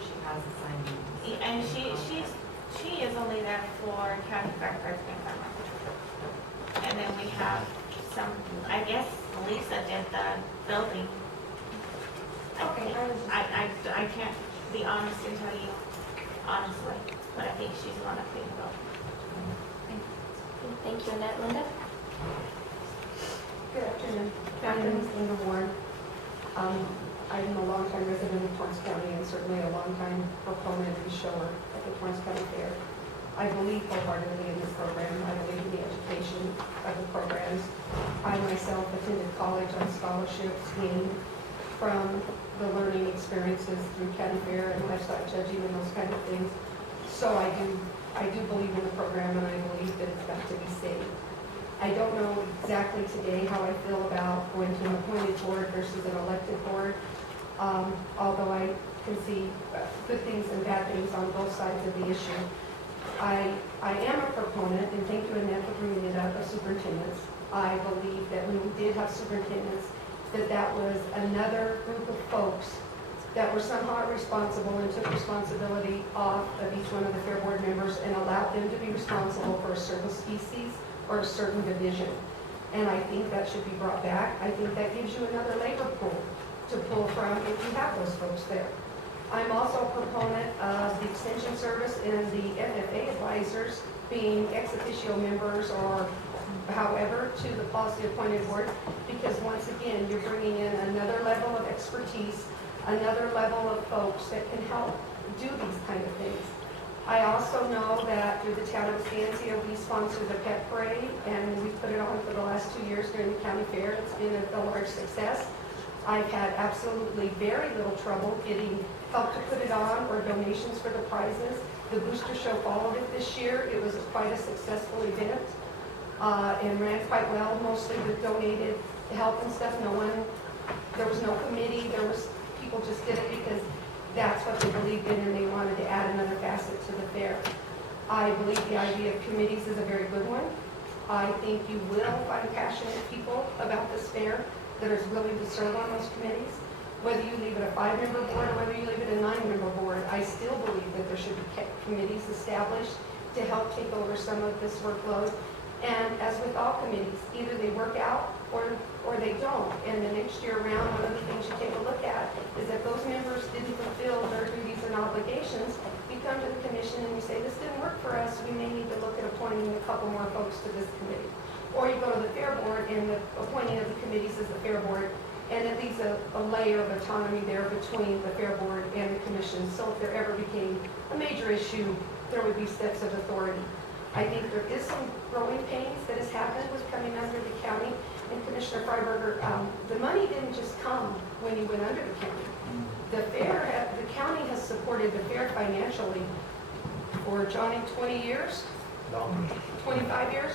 She has assigned duties. and she is only there for county fair first and summer. And then we have some, I guess Lisa did the building. Okay, I can't be honest and tell you honestly, but I think she's the one that cleaned it up. Thank you, Annette. Linda? Good afternoon. My name is Linda Warren. I'm a longtime resident of Torrance County and certainly a longtime proponent and shower at the Torrance County Fair. I believe wholeheartedly in this program. I believe in the education of the programs. I myself attended college on scholarships gained from the learning experiences through county fair and livestock judging and those kind of things. So I do believe in the program, and I believe that it's got to be saved. I don't know exactly today how I feel about going to an appointed board versus an elected board, although I can see good things and bad things on both sides of the issue. I am a proponent, and thank you, Annette, for bringing it up, of superintendents. I believe that when we did have superintendents, that was another group of folks that were somehow responsible and took responsibility off of each one of the Fair Board members and allowed them to be responsible for a certain species or a certain division. And I think that should be brought back. I think that gives you another labor pool to pull from if you have those folks there. I'm also a proponent of the Extension Service and the FFA advisors being ex officio members or however to the policy appointed board, because once again, you're bringing in another level of expertise, another level of folks that can help do these kind of things. I also know that through the town of Estancia, we sponsor the pet parade, and we put it on for the last 2 years during the county fair. It's been a large success. I've had absolutely very little trouble getting help to put it on or donations for the prizes. The booster show followed it this year. It was quite a successful event and ran quite well, mostly with donated help and stuff. There was no committee. People just did it because that's what they believed in and they wanted to add another facet to the fair. I believe the idea of committees is a very good one. I think you will find passionate people about this fair that are willing to serve on those committees. Whether you leave it a 5-member board or whether you leave it a 9-member board, I still believe that there should be committees established to help take over some of this workload. And as with all committees, either they work out or they don't. And the next year around, one of the things you take a look at is that those members didn't fulfill their duties and obligations. You come to the commission and you say, this didn't work for us, we may need to look at appointing a couple more folks to this committee. Or you go to the fair board and the appointing of the committees is the fair board, and it leaves a layer of autonomy there between the fair board and the commission. So if there ever became a major issue, there would be steps of authority. I think there is some growing pains that has happened with coming under the county. And Commissioner Freiberger, the money didn't just come when you went under the county. The county has supported the fair financially for, Johnny, 20 years? 25 years?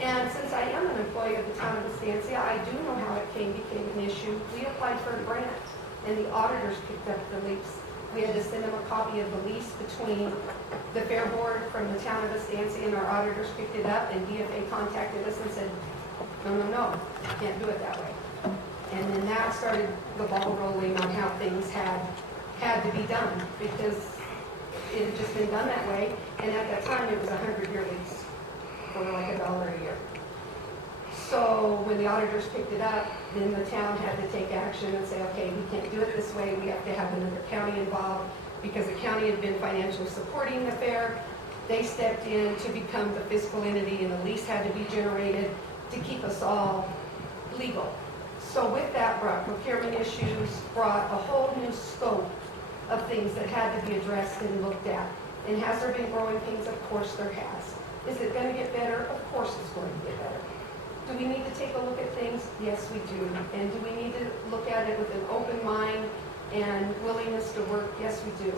And since I am an employee of the town of Estancia, I do know how it became an issue. We applied for a grant, and the auditors picked up the lease. We had to send them a copy of the lease between the fair board from the town of Estancia, and our auditors picked it up, and DFA contacted us and said, no, you can't do it that way. And then that started the ball rolling on how things had to be done, because it had just been done that way, and at that time, it was a 100-year lease for like $1 a year. So when the auditors picked it up, then the town had to take action and say, okay, we can't do it this way. We have to have another county involved, because the county had been financially supporting the fair. They stepped in to become the fiscal entity, and the lease had to be generated to keep us all legal. So with that brought procurement issues, brought a whole new scope of things that had to be addressed and looked at. And has there been growing pains? Of course there has. Is it going to get better? Of course it's going to get better. Do we need to take a look at things? Yes, we do. And do we need to look at it with an open mind and willingness to work? Yes, we do.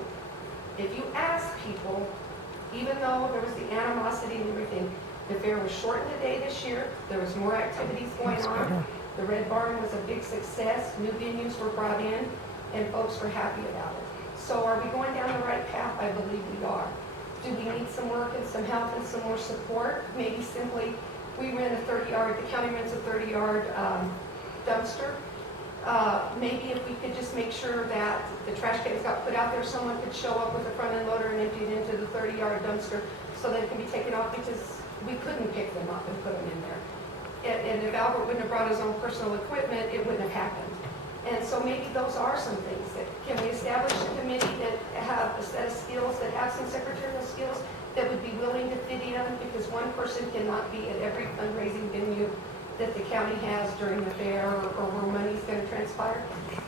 If you ask people, even though there was the animosity and everything, the fair was shortened a day this year. There was more activities going on. The Red Barn was a big success. New venues were brought in, and folks were happy about it. So are we going down the right path? I believe we are. Do we need some work and some help and some more support? Maybe simply we rent a 30-yard, the county rents a 30-yard dumpster. Maybe if we could just make sure that the trash cans got put out there, someone could show up with a front end loader and empty it into the 30-yard dumpster so that it can be taken off, because we couldn't pick them up and put them in there. And if Albert wouldn't have brought his own personal equipment, it wouldn't have happened. And so maybe those are some things that, can we establish a committee that have a set of skills, that have some secretarial skills, that would be willing to fit in, because one person cannot be at every fundraising venue that the county has during the fair or where money's going to transpire.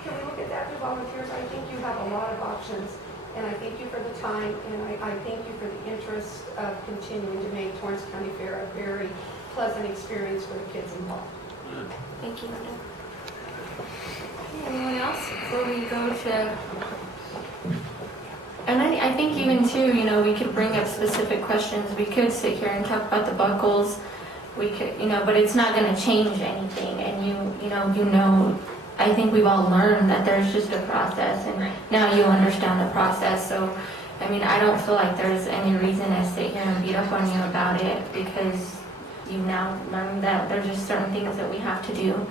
Can we look at that through volunteers? I think you have a lot of options, and I thank you for the time, and I thank you for the interest of continuing to make Torrance County Fair a very pleasant experience for the kids involved. Thank you, Linda. Anyone else before we go to? And I think even too, we could bring up specific questions. We could sit here and talk about the buckles. We could, but it's not going to change anything. And I think we've all learned that there's just a process, and now you understand the process. So I mean, I don't feel like there's any reason to sit here and beat up on you about it, because you've now learned that there's just certain things that we have to do.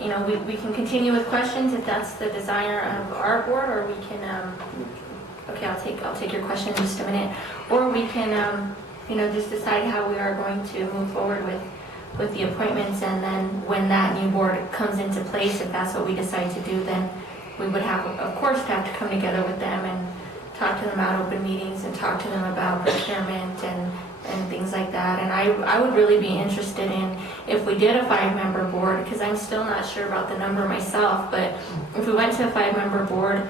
You know, we can continue with questions if that's the desire of our board, or we can, okay, I'll take your question in just a minute. Or we can, you know, just decide how we are going to move forward with the appointments, and then when that new board comes into place, if that's what we decide to do, then we would have, of course, have to come together with them and talk to them about open meetings and talk to them about procurement and things like that. And I would really be interested in, if we did a 5-member board, because I'm still not sure about the number myself, but if we went to a 5-member board,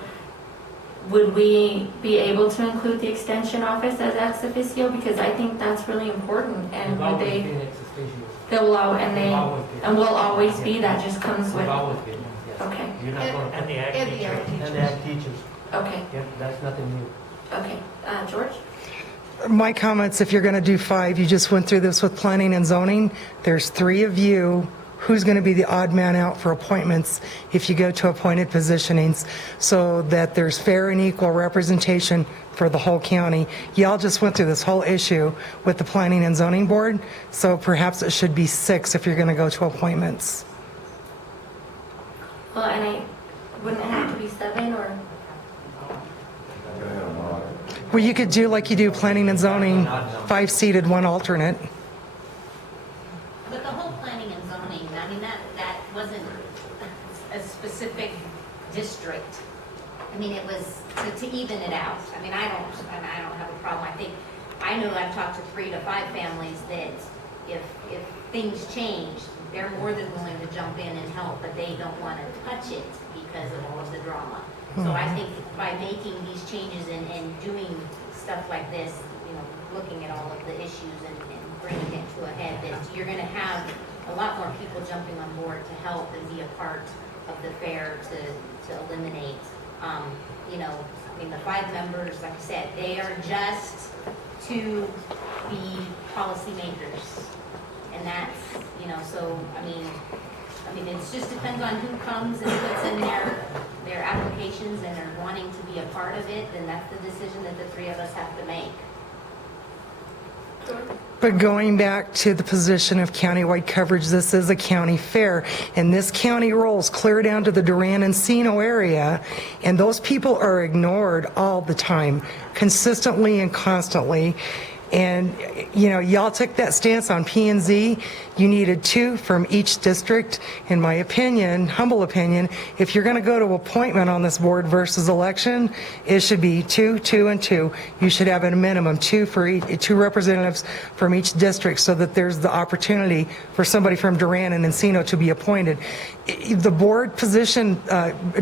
would we be able to include the extension office as ex officio? Because I think that's really important. And We've would always they, been ex officio. they will al- and We've they, always been. and will always be, that just comes We've with, always been, yes. okay, You're not going to. And the ag And the teacher. ag And the ag teachers. okay, Yep, that's nothing new. okay. George? My comments, if you're going to do 5, you just went through this with planning and zoning. There's 3 of you. Who's going to be the odd man out for appointments if you go to appointed positionings, so that there's fair and equal representation for the whole county? Y'all just went through this whole issue with the planning and zoning board, so perhaps it should be 6 if you're going to go to appointments. Well, and wouldn't it have to be 7 or? Well, you could do like you do planning and zoning, 5 seated, 1 alternate. But the whole planning and zoning, I mean, that wasn't a specific district. I mean, it was to even it out. I mean, I don't have a problem. I know I've talked to 3 to 5 families that if things change, they're more than willing to jump in and help, but they don't want to touch it because of all of the drama. So I think by making these changes and doing stuff like this, you know, looking at all of the issues and bringing it to a head, that you're going to have a lot more people jumping on board to help and be a part of the fair to eliminate, you know, I mean, the 5 members, like I said, they are just to be policymakers. And that's, you know, so, I mean, it just depends on who comes and puts in their applications and are wanting to be a part of it, then that's the decision that the 3 of us have to make. But going back to the position of countywide coverage, this is a county fair, and this county rolls clear down to the Duran Encino area, and those people are ignored all the time, consistently and constantly. And, you know, y'all took that stance on P&Z. You needed 2 from each district. In my opinion, humble opinion, if you're going to go to appointment on this board versus election, it should be 2, 2, and 2. You should have at a minimum 2 for each, 2 representatives from each district, so that there's the opportunity for somebody from Duran and Encino to be appointed. The board position,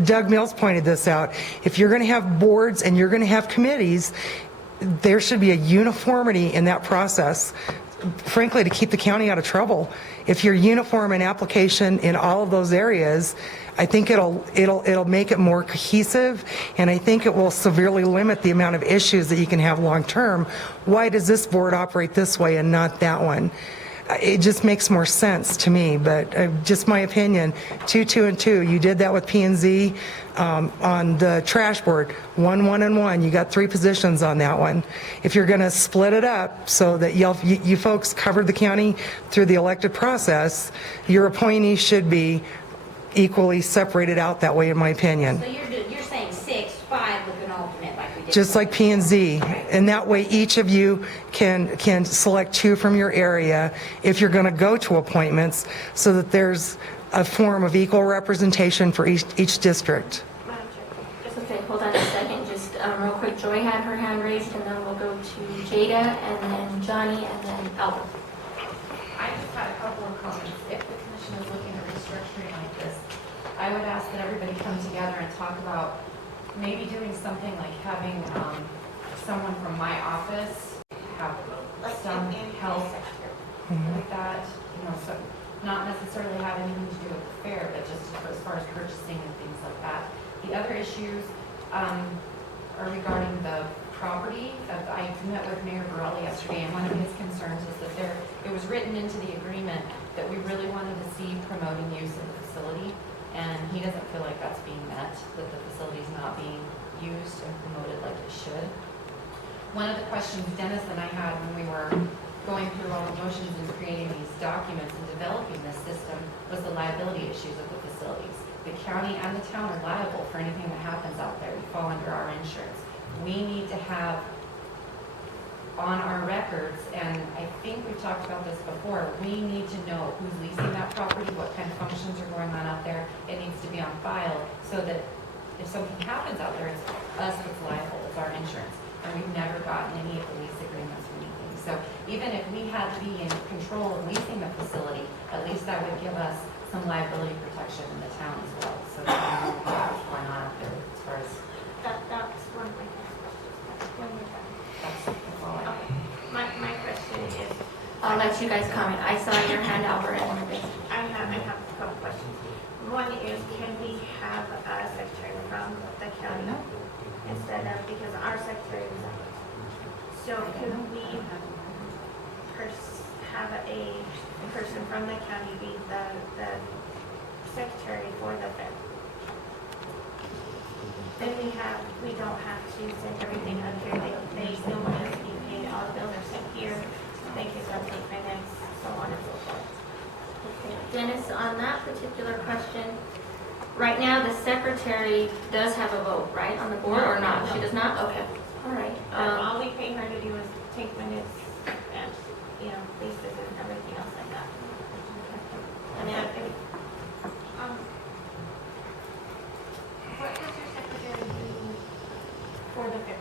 Doug Mills pointed this out. If you're going to have boards and you're going to have committees, there should be a uniformity in that process, frankly, to keep the county out of trouble. If you're uniform in application in all of those areas, I think it'll make it more cohesive, and I think it will severely limit the amount of issues that you can have long term. Why does this board operate this way and not that one? It just makes more sense to me, but just my opinion. 2, 2, and 2. You did that with P&Z on the trash board. 1, 1, and 1. You got 3 positions on that one. If you're going to split it up so that you folks covered the county through the elected process, your appointees should be equally separated out that way, in my opinion. So you're saying 6, 5 with an alternate like we did. Just like P&Z, and that way each of you can select 2 from your area if you're going to go to appointments, so that there's a form of equal representation for each district. Madam Chair. Just okay, hold on a second, just real quick, Joy had her hand raised, and then we'll go to Jada, and then Johnny, and then Albert. I just had a couple of comments. If the commission is looking at restructuring like this, I would ask that everybody come together and talk about maybe doing something like having someone from my office have some help with that, you know, so not necessarily have anything to do with the fair, but just as far as purchasing and things like that. The other issues are regarding the property. I met with Mayor Borelli yesterday, and one of his concerns is that it was written into the agreement that we really wanted to see promoting use of the facility, and he doesn't feel like that's being met, that the facility's not being used and promoted like it should. One of the questions Dennis and I had when we were going through all the motions and creating these documents and developing this system was the liability issues of the facilities. The county and the town are liable for anything that happens out there. We fall under our insurance. We need to have on our records, and I think we've talked about this before, we need to know who's leasing that property, what kind of functions are going on out there. It needs to be on file so that if something happens out there, it's us that's liable, it's our insurance. And we've never gotten any of the lease agreements or anything. So even if we had to be in control of leasing the facility, at least that would give us some liability protection in the town as well. So that we know what's going on out there as far as That's one of my next questions. When we're done. that's all I have. Okay. My question is, I'll let you guys comment. I saw your hand, Albert, and I have a couple questions. One is, can we have a secretary from the county instead of, because our secretary is out. So could we have a person from the county be the secretary for the fair? Then we don't have to send everything up here. They no one has to be paid. All the bills are sent here. They can update minutes, so on and so forth. Dennis, on that particular question, right now the secretary does have a vote, right, on the board or not? She does not? Okay. All right. All we pay her to do is take minutes and, leases and everything else like that. I mean, What does your secretary do for the fair?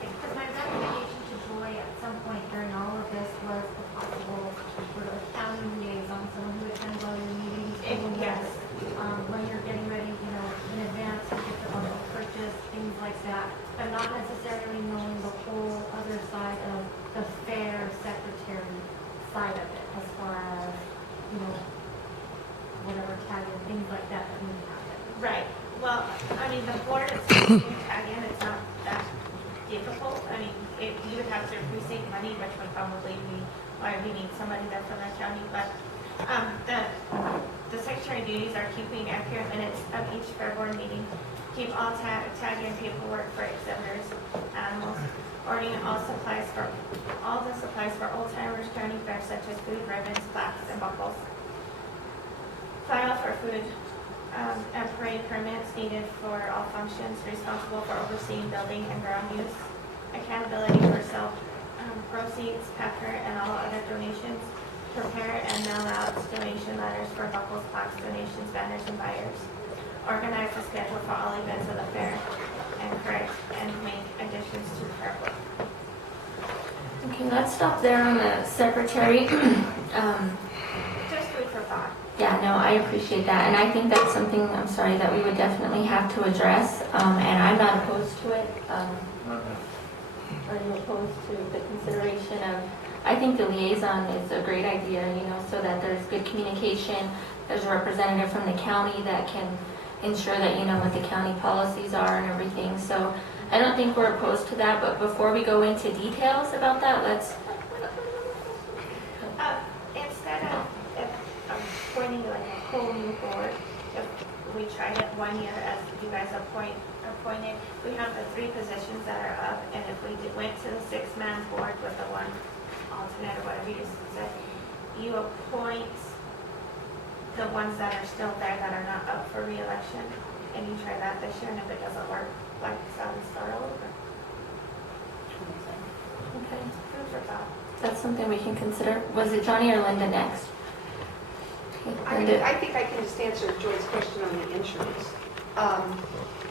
Because my recommendation to Joy at some point during all of this was the possible sort of county liaison, someone who attends all your meetings. Yes. When you're getting ready, in advance to get the bundle purchase, things like that, but not necessarily knowing the whole other side of the fair secretary side of it, as far as, whatever tag and things like that that need to happen. Right. Well, I mean, the board itself, again, it's not that difficult. I mean, you would have to receive money, which would probably be why we need somebody there from the county. But the secretary duties are keeping accurate minutes of each fair board meeting, keep all tag and paperwork for exhibitors, animals, ordering all the supplies for Old Timers County Fair, such as food, ribbons, plaques, and buckles. File for food and parade permits needed for all functions, responsible for overseeing building and ground use, accountability for self proceeds, pepper, and all other donations, prepare and mail out donation letters for buckles, plaques, donations, banners, and buyers, organize the schedule for all events of the fair, and correct and make additions to the fair book. Okay, let's stop there on the secretary. Just food for thought. Yeah, no, I appreciate that, and I think that's something, I'm sorry, that we would definitely have to address, and I'm not opposed to it. Are you opposed to the consideration of, I think the liaison is a great idea, so that there's good communication, there's a representative from the county that can ensure that you know what the county policies are and everything, so I don't think we're opposed to that, but before we go into details about that, let's, Instead of appointing like a whole new board, if we tried it 1 year as you guys appointed, we have the 3 positions that are up, and if we went to the 6-man board with the 1 alternate or whatever you said, you appoint the ones that are still there that are not up for re-election, and you try that this year, and if it doesn't work, like start all over. okay, Food for thought. that's something we can consider. Was it Johnny or Linda next? Okay, Linda. I think I can just answer Joy's question on the insurance.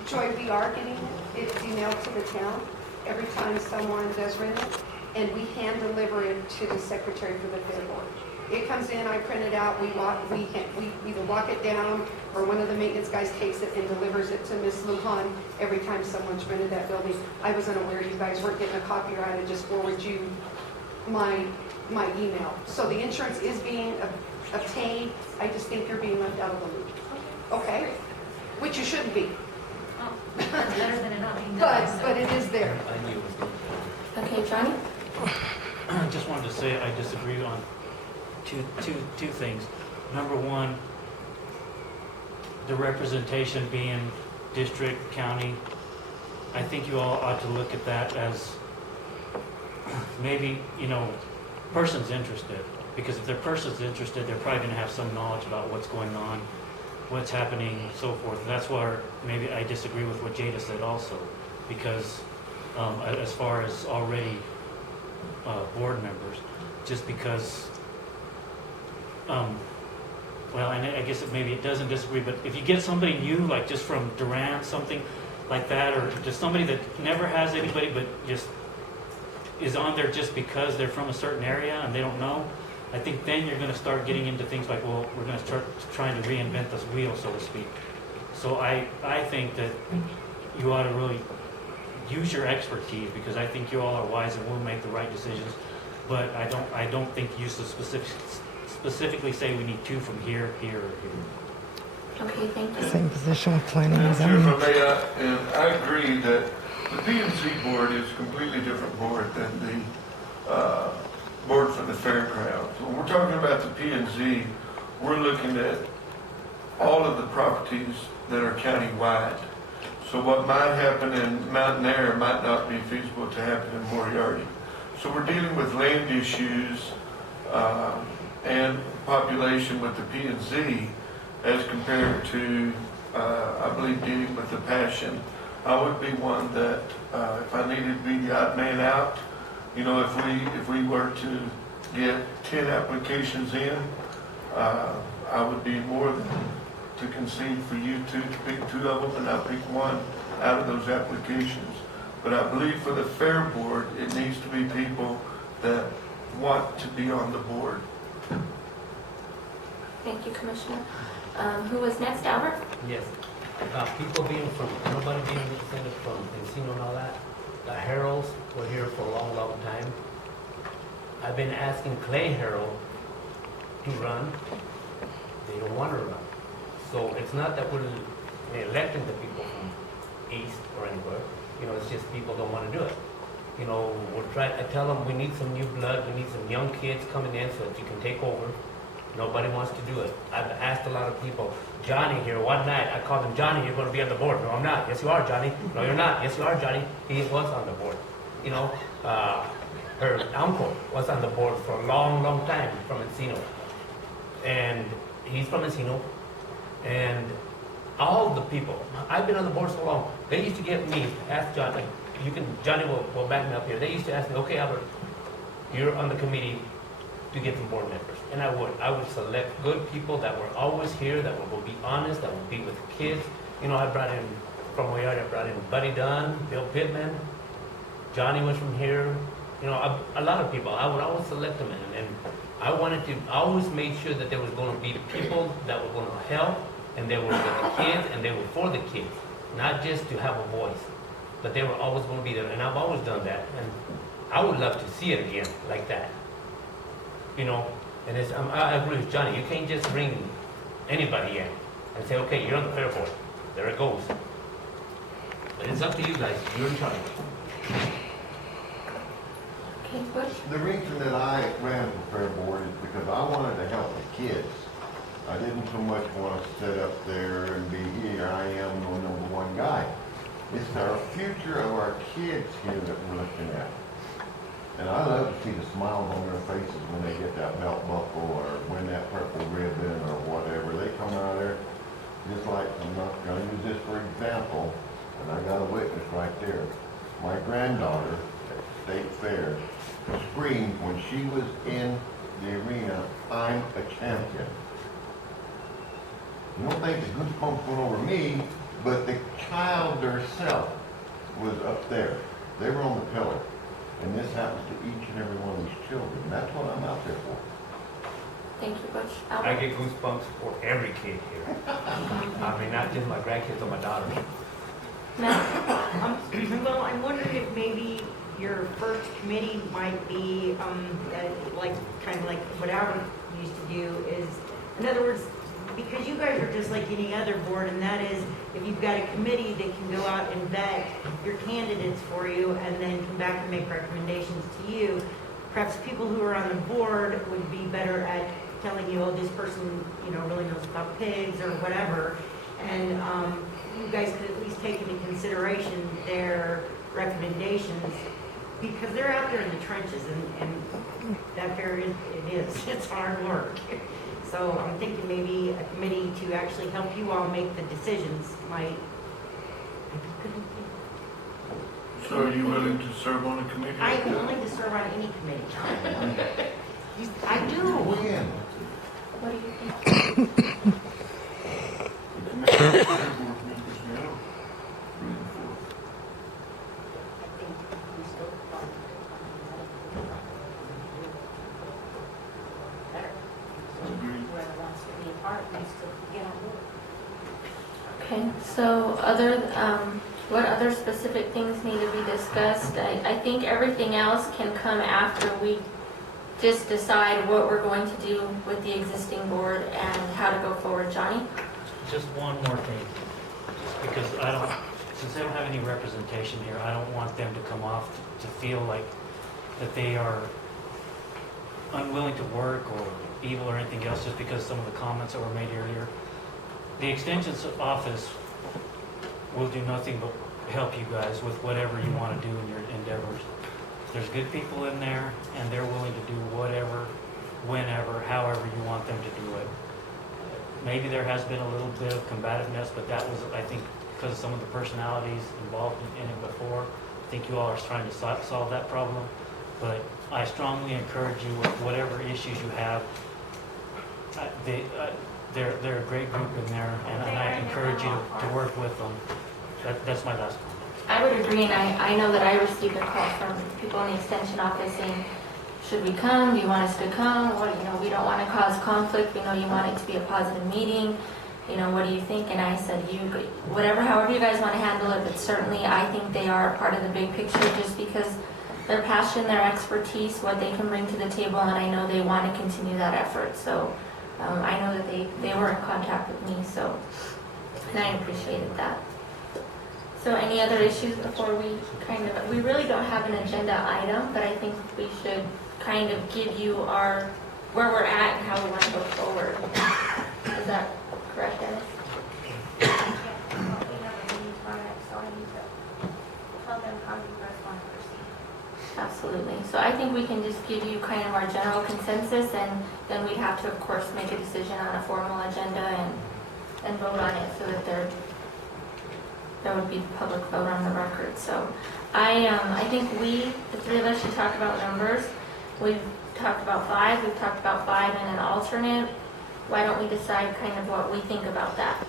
Joy, we are getting it emailed to the town every time someone does rent it, and we hand deliver it to the secretary for the fair board. It comes in, I print it out, we either lock it down, or one of the maintenance guys takes it and delivers it to Miss Lujan every time someone's rented that building. I was unaware you guys weren't getting a copy, or I would just forward you my email. So the insurance is being obtained, I just think you're being left out of the loop. Okay? Which you shouldn't be. That's better than it not being done. But it is there. Okay, Johnny? I just wanted to say I disagree on two things. number one, the representation being district, county, I think you all ought to look at that as maybe, person's interested. Because if their person's interested, they're probably gonna have some knowledge about what's going on, what's happening, so forth. And that's where maybe I disagree with what Jada said also. Because as far as already board members, just because, well, and I guess maybe it doesn't disagree, but if you get somebody new, like just from Durant, something like that, or just somebody that never has anybody but just is on there just because they're from a certain area and they don't know, I think then you're going to start getting into things like, well, we're going to start trying to reinvent this wheel, so to speak. So I think that you ought to really use your expertise, because I think you all are wise and will make the right decisions. But I don't think you should specifically say we need 2 from here, here, or here. Okay, thank you. Same position with planning and If I zoning. may, and I agree that the P&Z board is a completely different board than the board for the fairgrounds. When we're talking about the P&Z, we're looking at all of the properties that are countywide. So what might happen in Mountain Air might not be feasible to happen in Moriarty. So we're dealing with land issues and population with the P&Z as compared to, I believe, dealing with the Passion. I would be one that, if I needed to be the odd man out, if we were to get 10 applications in, I would be more than to concede for you to pick 2 of them, and I'll pick 1 out of those applications. But I believe for the fair board, it needs to be people that want to be on the board. Thank you, Commissioner. Who was next, Albert? Yes. People being from, nobody being represented from Encino and all that. The Heralds were here for a long, long time. I've been asking Clay Herald to run. They don't want to run. So it's not that we're electing the people from East or anywhere. It's just people don't want to do it. I tell them we need some new blood, we need some young kids coming in so that you can take over. Nobody wants to do it. I've asked a lot of people. Johnny here, one night, I called him, Johnny, you're going to be on the board. No, I'm not. Yes, you are, Johnny. No, you're not. Yes, you are, Johnny. He was on the board. Her uncle was on the board for a long, long time from Encino. And he's from Encino. And all the people, I've been on the board so long, they used to get me, ask Johnny, Johnny will back me up here. They used to ask me, okay, Albert, you're on the committee to get some board members. And I would select good people that were always here, that will be honest, that will be with the kids. I brought in, from Moriarty, I brought in Buddy Dunn, Bill Pittman, Johnny was from here. A lot of people, I would always select them in. And I always made sure that there was going to be people that were going to help, and they were with the kids, and they were for the kids, not just to have a voice, but they were always going to be there. And I've always done that, and I would love to see it again like that. And I agree with Johnny. You can't just bring anybody in and say, okay, you're on the fair board. There it goes. But it's up to you guys. You're in charge. Okay, Bush? The reason that I ran for fair board is because I wanted to help the kids. I didn't so much want to sit up there and be here, I am no #1 guy. It's our future of our kids here that we're looking at. And I love to see the smiles on their faces when they get that belt buckle or win that purple ribbon or whatever. They come out there just like, I'm not going to use this for example, and I got a witness right there. My granddaughter at State Fair screamed when she was in the arena, I'm a champion. You don't think the goosebumps went over me, but the child herself was up there. They were on the pillar. And this happens to each and every one of these children. That's what I'm out there for. Thank you, Bush. I Albert? get goosebumps for every kid here. I mean, not just my grandkids or my daughter. Matt? Well, I'm wondering if maybe your first committee might be, kind of like what Albert used to do is, in other words, because you guys are just like any other board, and that is, if you've got a committee that can go out and vet your candidates for you and then come back and make recommendations to you, perhaps people who are on the board would be better at telling you, oh, this person, really knows about pigs or whatever. And you guys could at least take into consideration their recommendations, because they're out there in the trenches, and that fair it is, it's hard work. So I'm thinking maybe a committee to actually help you all make the decisions might. So are you willing to serve on a committee? I am willing to serve on any committee. I do. When? What do you think? The committee, the board members now. I think we still want better. So Agreed. whoever wants to be a part, needs to get on board. Okay, so what other specific things need to be discussed? I think everything else can come after we just decide what we're going to do with the existing board and how to go forward. Johnny? Just one more thing, just because since they don't have any representation here, I don't want them to come off to feel like that they are unwilling to work or evil or anything else just because some of the comments that were made earlier. The extension's office will do nothing but help you guys with whatever you want to do in your endeavors. There's good people in there, and they're willing to do whatever, whenever, however you want them to do it. Maybe there has been a little bit of combativeness, but that was, I think, because of some of the personalities involved in it before. I think you all are trying to solve that problem, but I strongly encourage you with whatever issues you have. They're a great group in there, and I encourage you to work with them. That's my last comment. I would agree, and I know that I received a call from people in the extension office saying, should we come? Do you want us to come? We don't want to cause conflict. We know you want it to be a positive meeting. What do you think? And I said, however you guys want to handle it, but certainly I think they are a part of the big picture just because their passion, their expertise, what they can bring to the table, and I know they want to continue that effort. So I know that they were in contact with me, and I appreciated that. So any other issues before we really don't have an agenda item, but I think we should kind of give you where we're at and how we want to go forward. Is that correct, Dennis? Yeah, well, we have a meeting tomorrow night, so I need to tell them how you guys want to proceed. Absolutely. So I think we can just give you kind of our general consensus, and then we'd have to, of course, make a decision on a formal agenda and vote on it so that there would be the public vote on the record. So I think the three of us, should talk about numbers. We've talked about 5. We've talked about 5 and an alternate. Why don't we decide kind of what we think about that?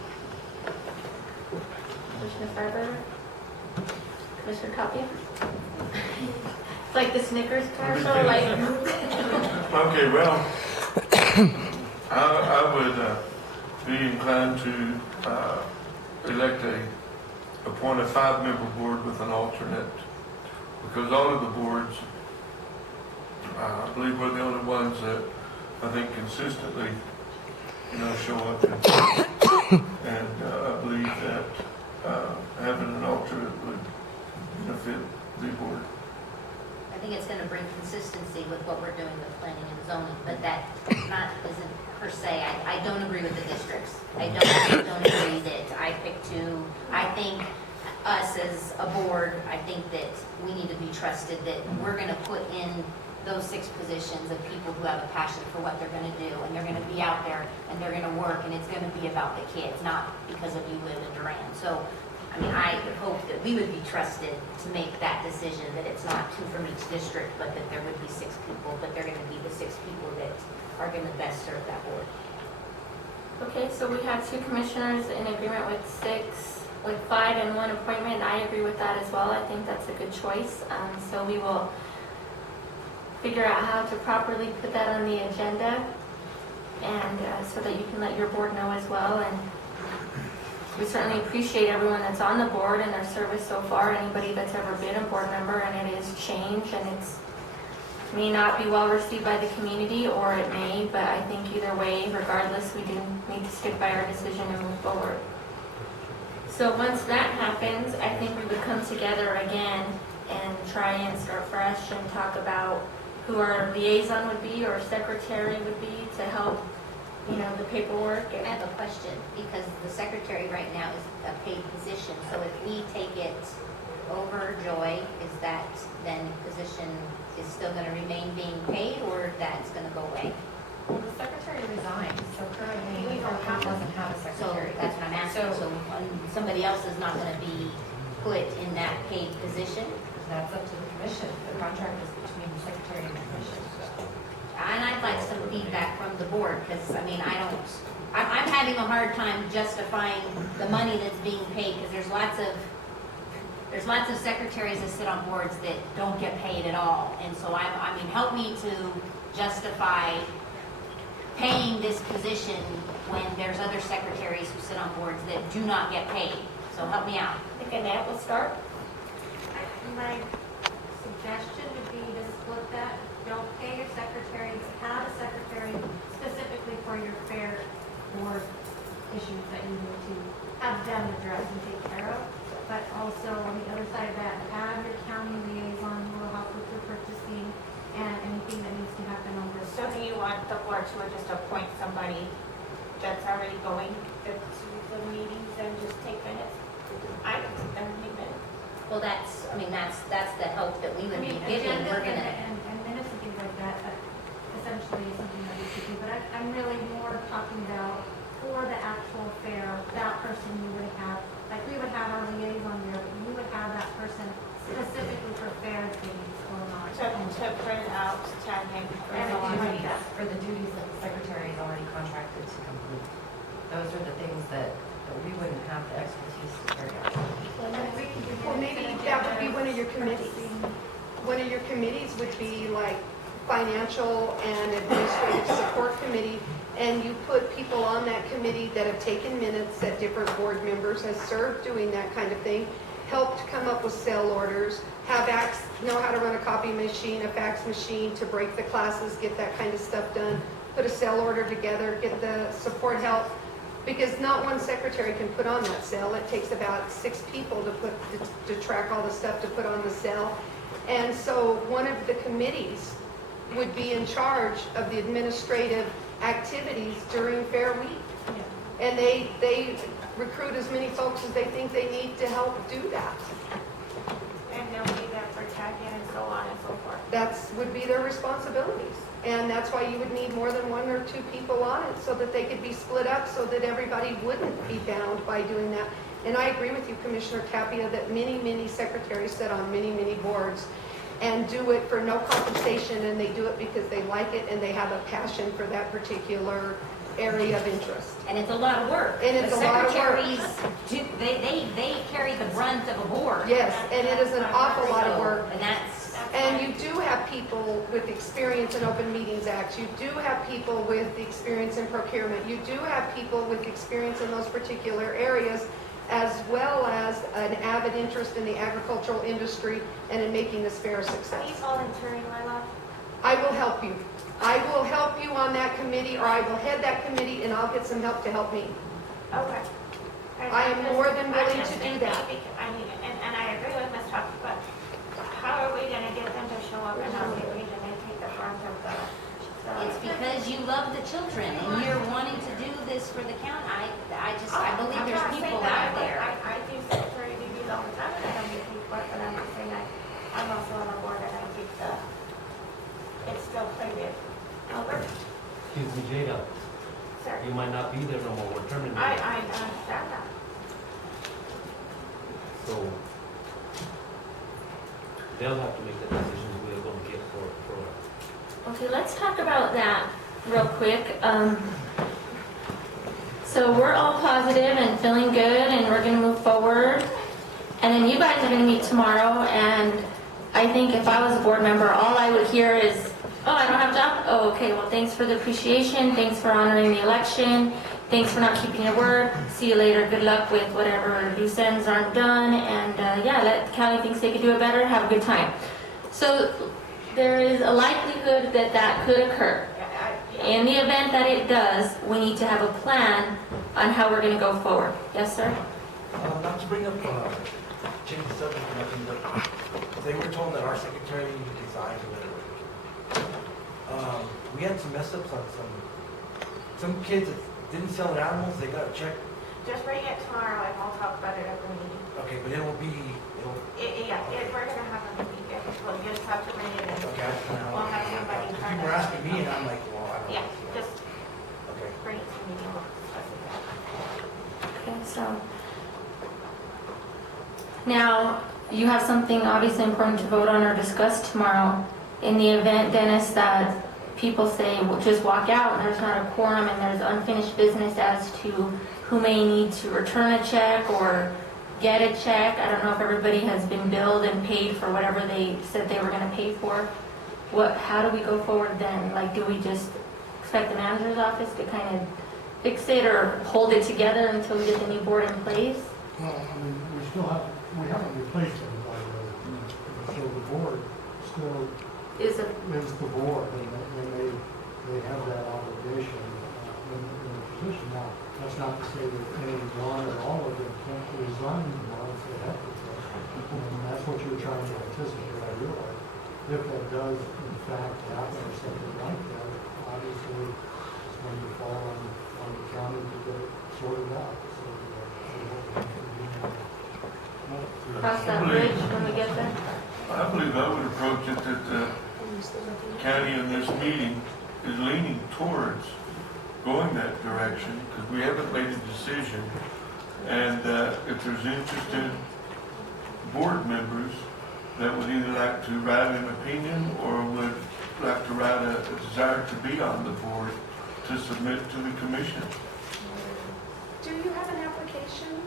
Commissioner Freiberger? Commissioner Tapia? It's like the Snickers commercial, Okay, well, I would be inclined to appoint a 5-member board with an alternate, because all of the boards, I believe we're the only ones that I think consistently, show up. And I believe that having an alternate would benefit the board. I think it's going to bring consistency with what we're doing with planning and zoning, but that isn't per se. I don't agree with the districts. I don't agree that I picked 2. I think us as a board, I think that we need to be trusted that we're going to put in those 6 positions of people who have a passion for what they're going to do, and they're going to be out there and they're going to work, and it's going to be about the kids, not because of you live in Durand. So I hope that we would be trusted to make that decision, that it's not 2 from each district, but that there would be 6 people, but they're going to be the 6 people that are going to best serve that board. Okay, so we have 2 commissioners in agreement with 5 and 1 appointment. I agree with that as well. I think that's a good choice. So we will figure out how to properly put that on the agenda, and so that you can let your board know as well. And we certainly appreciate everyone that's on the board and their service so far, anybody that's ever been a board member, and it is change, and it's may not be well received by the community, or it may, but I think either way, regardless, we do need to stick by our decision and move forward. So once that happens, I think we would come together again and try and start fresh and talk about who our liaison would be or secretary would be to help, the paperwork. I have a question, because the secretary right now is a paid position, so if we take it over Joy, is that then position is still gonna remain being paid, or that's gonna go away? Well, the secretary resigned, so currently We don't have a- doesn't have a So secretary. that's what I'm asking, so somebody else is not gonna be put in that paid position? That's up to the commission. The contract is between the secretary and the commission. And I'd like some feedback from the board, because, I'm having a hard time justifying the money that's being paid, because there's lots of secretaries that sit on boards that don't get paid at all. And so help me to justify paying this position when there's other secretaries who sit on boards that do not get paid. So help me out. I think Annette will start. My suggestion would be to split that. Don't pay your secretary, but have a secretary specifically for your fair board issues that you need to have them address and take care of. But also on the other side of that, have your county liaison who will help with your purchasing and anything that needs to happen on this. So do you want the board to just appoint somebody that's already going to the meetings and just take minutes? I can sit there and take minutes. Well, that's the help that we would be giving. Agendas We're gonna, and minutes and things like that, essentially is something that we could do. But I'm really more talking about for the actual fair, that person you would have, like we would have our liaison there, but you would have that person specifically for fair things going on. To print out, tagging, And and all everything like that. that. For the duties that the secretary is already contracted to complete. Those are the things that we wouldn't have the expertise to carry out. Well, maybe that would be one of your committees. One of your committees would be like financial and administrative support committee, and you put people on that committee that have taken minutes, that different board members has served doing that kind of thing, helped come up with sale orders, know how to run a copy machine, a fax machine to break the classes, get that kind of stuff done, put a sale order together, get the support help. Because not one secretary can put on that sale. It takes about 6 people to track all the stuff to put on the sale. And so one of the committees would be in charge of the administrative activities during Fair Week. And they recruit as many folks as they think they need to help do that. And they'll be there for tagging and so on and so forth. That's would be their responsibilities. And that's why you would need more than 1 or 2 people on it, so that they could be split up, so that everybody wouldn't be bound by doing that. And I agree with you, Commissioner Tapia, that many secretaries sit on many boards and do it for no compensation, and they do it because they like it and they have a passion for that particular area of interest. and it's a lot of work. And it's a lot of work. The secretaries, they carry the brunt of a board. Yes, and it is an awful lot of So, work. And that's, And you do have people with experience in Open Meetings Act. You do have people with the experience in procurement. You do have people with experience in those particular areas, as well as an avid interest in the agricultural industry and in making this fair a Are you success. volunteering, Lila? I will help you. I will help you on that committee, or I will head that committee, and I'll get some help to help me. Okay. I am more than willing to do that. And I agree with Ms. Tuck, but how are we gonna get them to show up and not get read and they take the brunt of the... it's because you love the children and you're wanting to do this for the county. I believe there's people out there. I do secretary duties all the time and I don't get paid for it, but I'm just saying I'm also on the board and I think it's still plated. Albert? Excuse me, Jada, Sir? you might not be there no more, we're terminating. I understand that. So they'll have to make the decisions we're going to get for Okay, let's talk about that real quick. So we're all positive and feeling good, and we're gonna move forward. And then you guys are gonna meet tomorrow, and I think if I was a board member, all I would hear is, oh, I don't have a job? Oh, okay, well, thanks for the appreciation, thanks for honoring the election, thanks for not keeping your word, see you later, good luck with whatever loose ends aren't done, and yeah, let the county thinks they could do it better, have a good time. So there is a likelihood that that could occur. In the event that it does, we need to have a plan on how we're gonna go forward. Yes, sir? Not to bring up, change the subject or nothing, but they were told that our secretary resigned or whatever. We had some mess ups on some kids that didn't sell their animals, they got a check. Just bring it tomorrow and we'll talk about it at the meeting. Okay, but it'll, We're gonna have a meeting, we'll just have to bring it in. okay. We'll have somebody turn People it. are asking me and I'm like, well, I don't know. Yeah, just Okay. bring it to the meeting, we'll discuss it. Okay, so now you have something obviously important to vote on or discuss tomorrow. In the event, Dennis, that people say, well, just walk out and there's not a quorum and there's unfinished business as to who may need to return a check or get a check. I don't know if everybody has been billed and paid for whatever they said they were going to pay for. How do we go forward then? Like, do we just expect the manager's office to kind of fix it or hold it together until we get the new board in place? Well, I mean, we haven't replaced anybody, so the board still Is it is the board, and they have that obligation in the position. Now, that's not to say that any one or all of them can't resign once they have to. And that's what you're trying to anticipate, I realize. If that does, in fact, happen or something like that, obviously, it's going to fall on the county to get it sorted out. cross that bridge when we get there? I believe I would approach it that the county in this meeting is leaning towards going that direction, because we haven't made a decision. And if there's interested board members that would either like to write an opinion or would like to write a desire to be on the board to submit to the commission. Do you have an application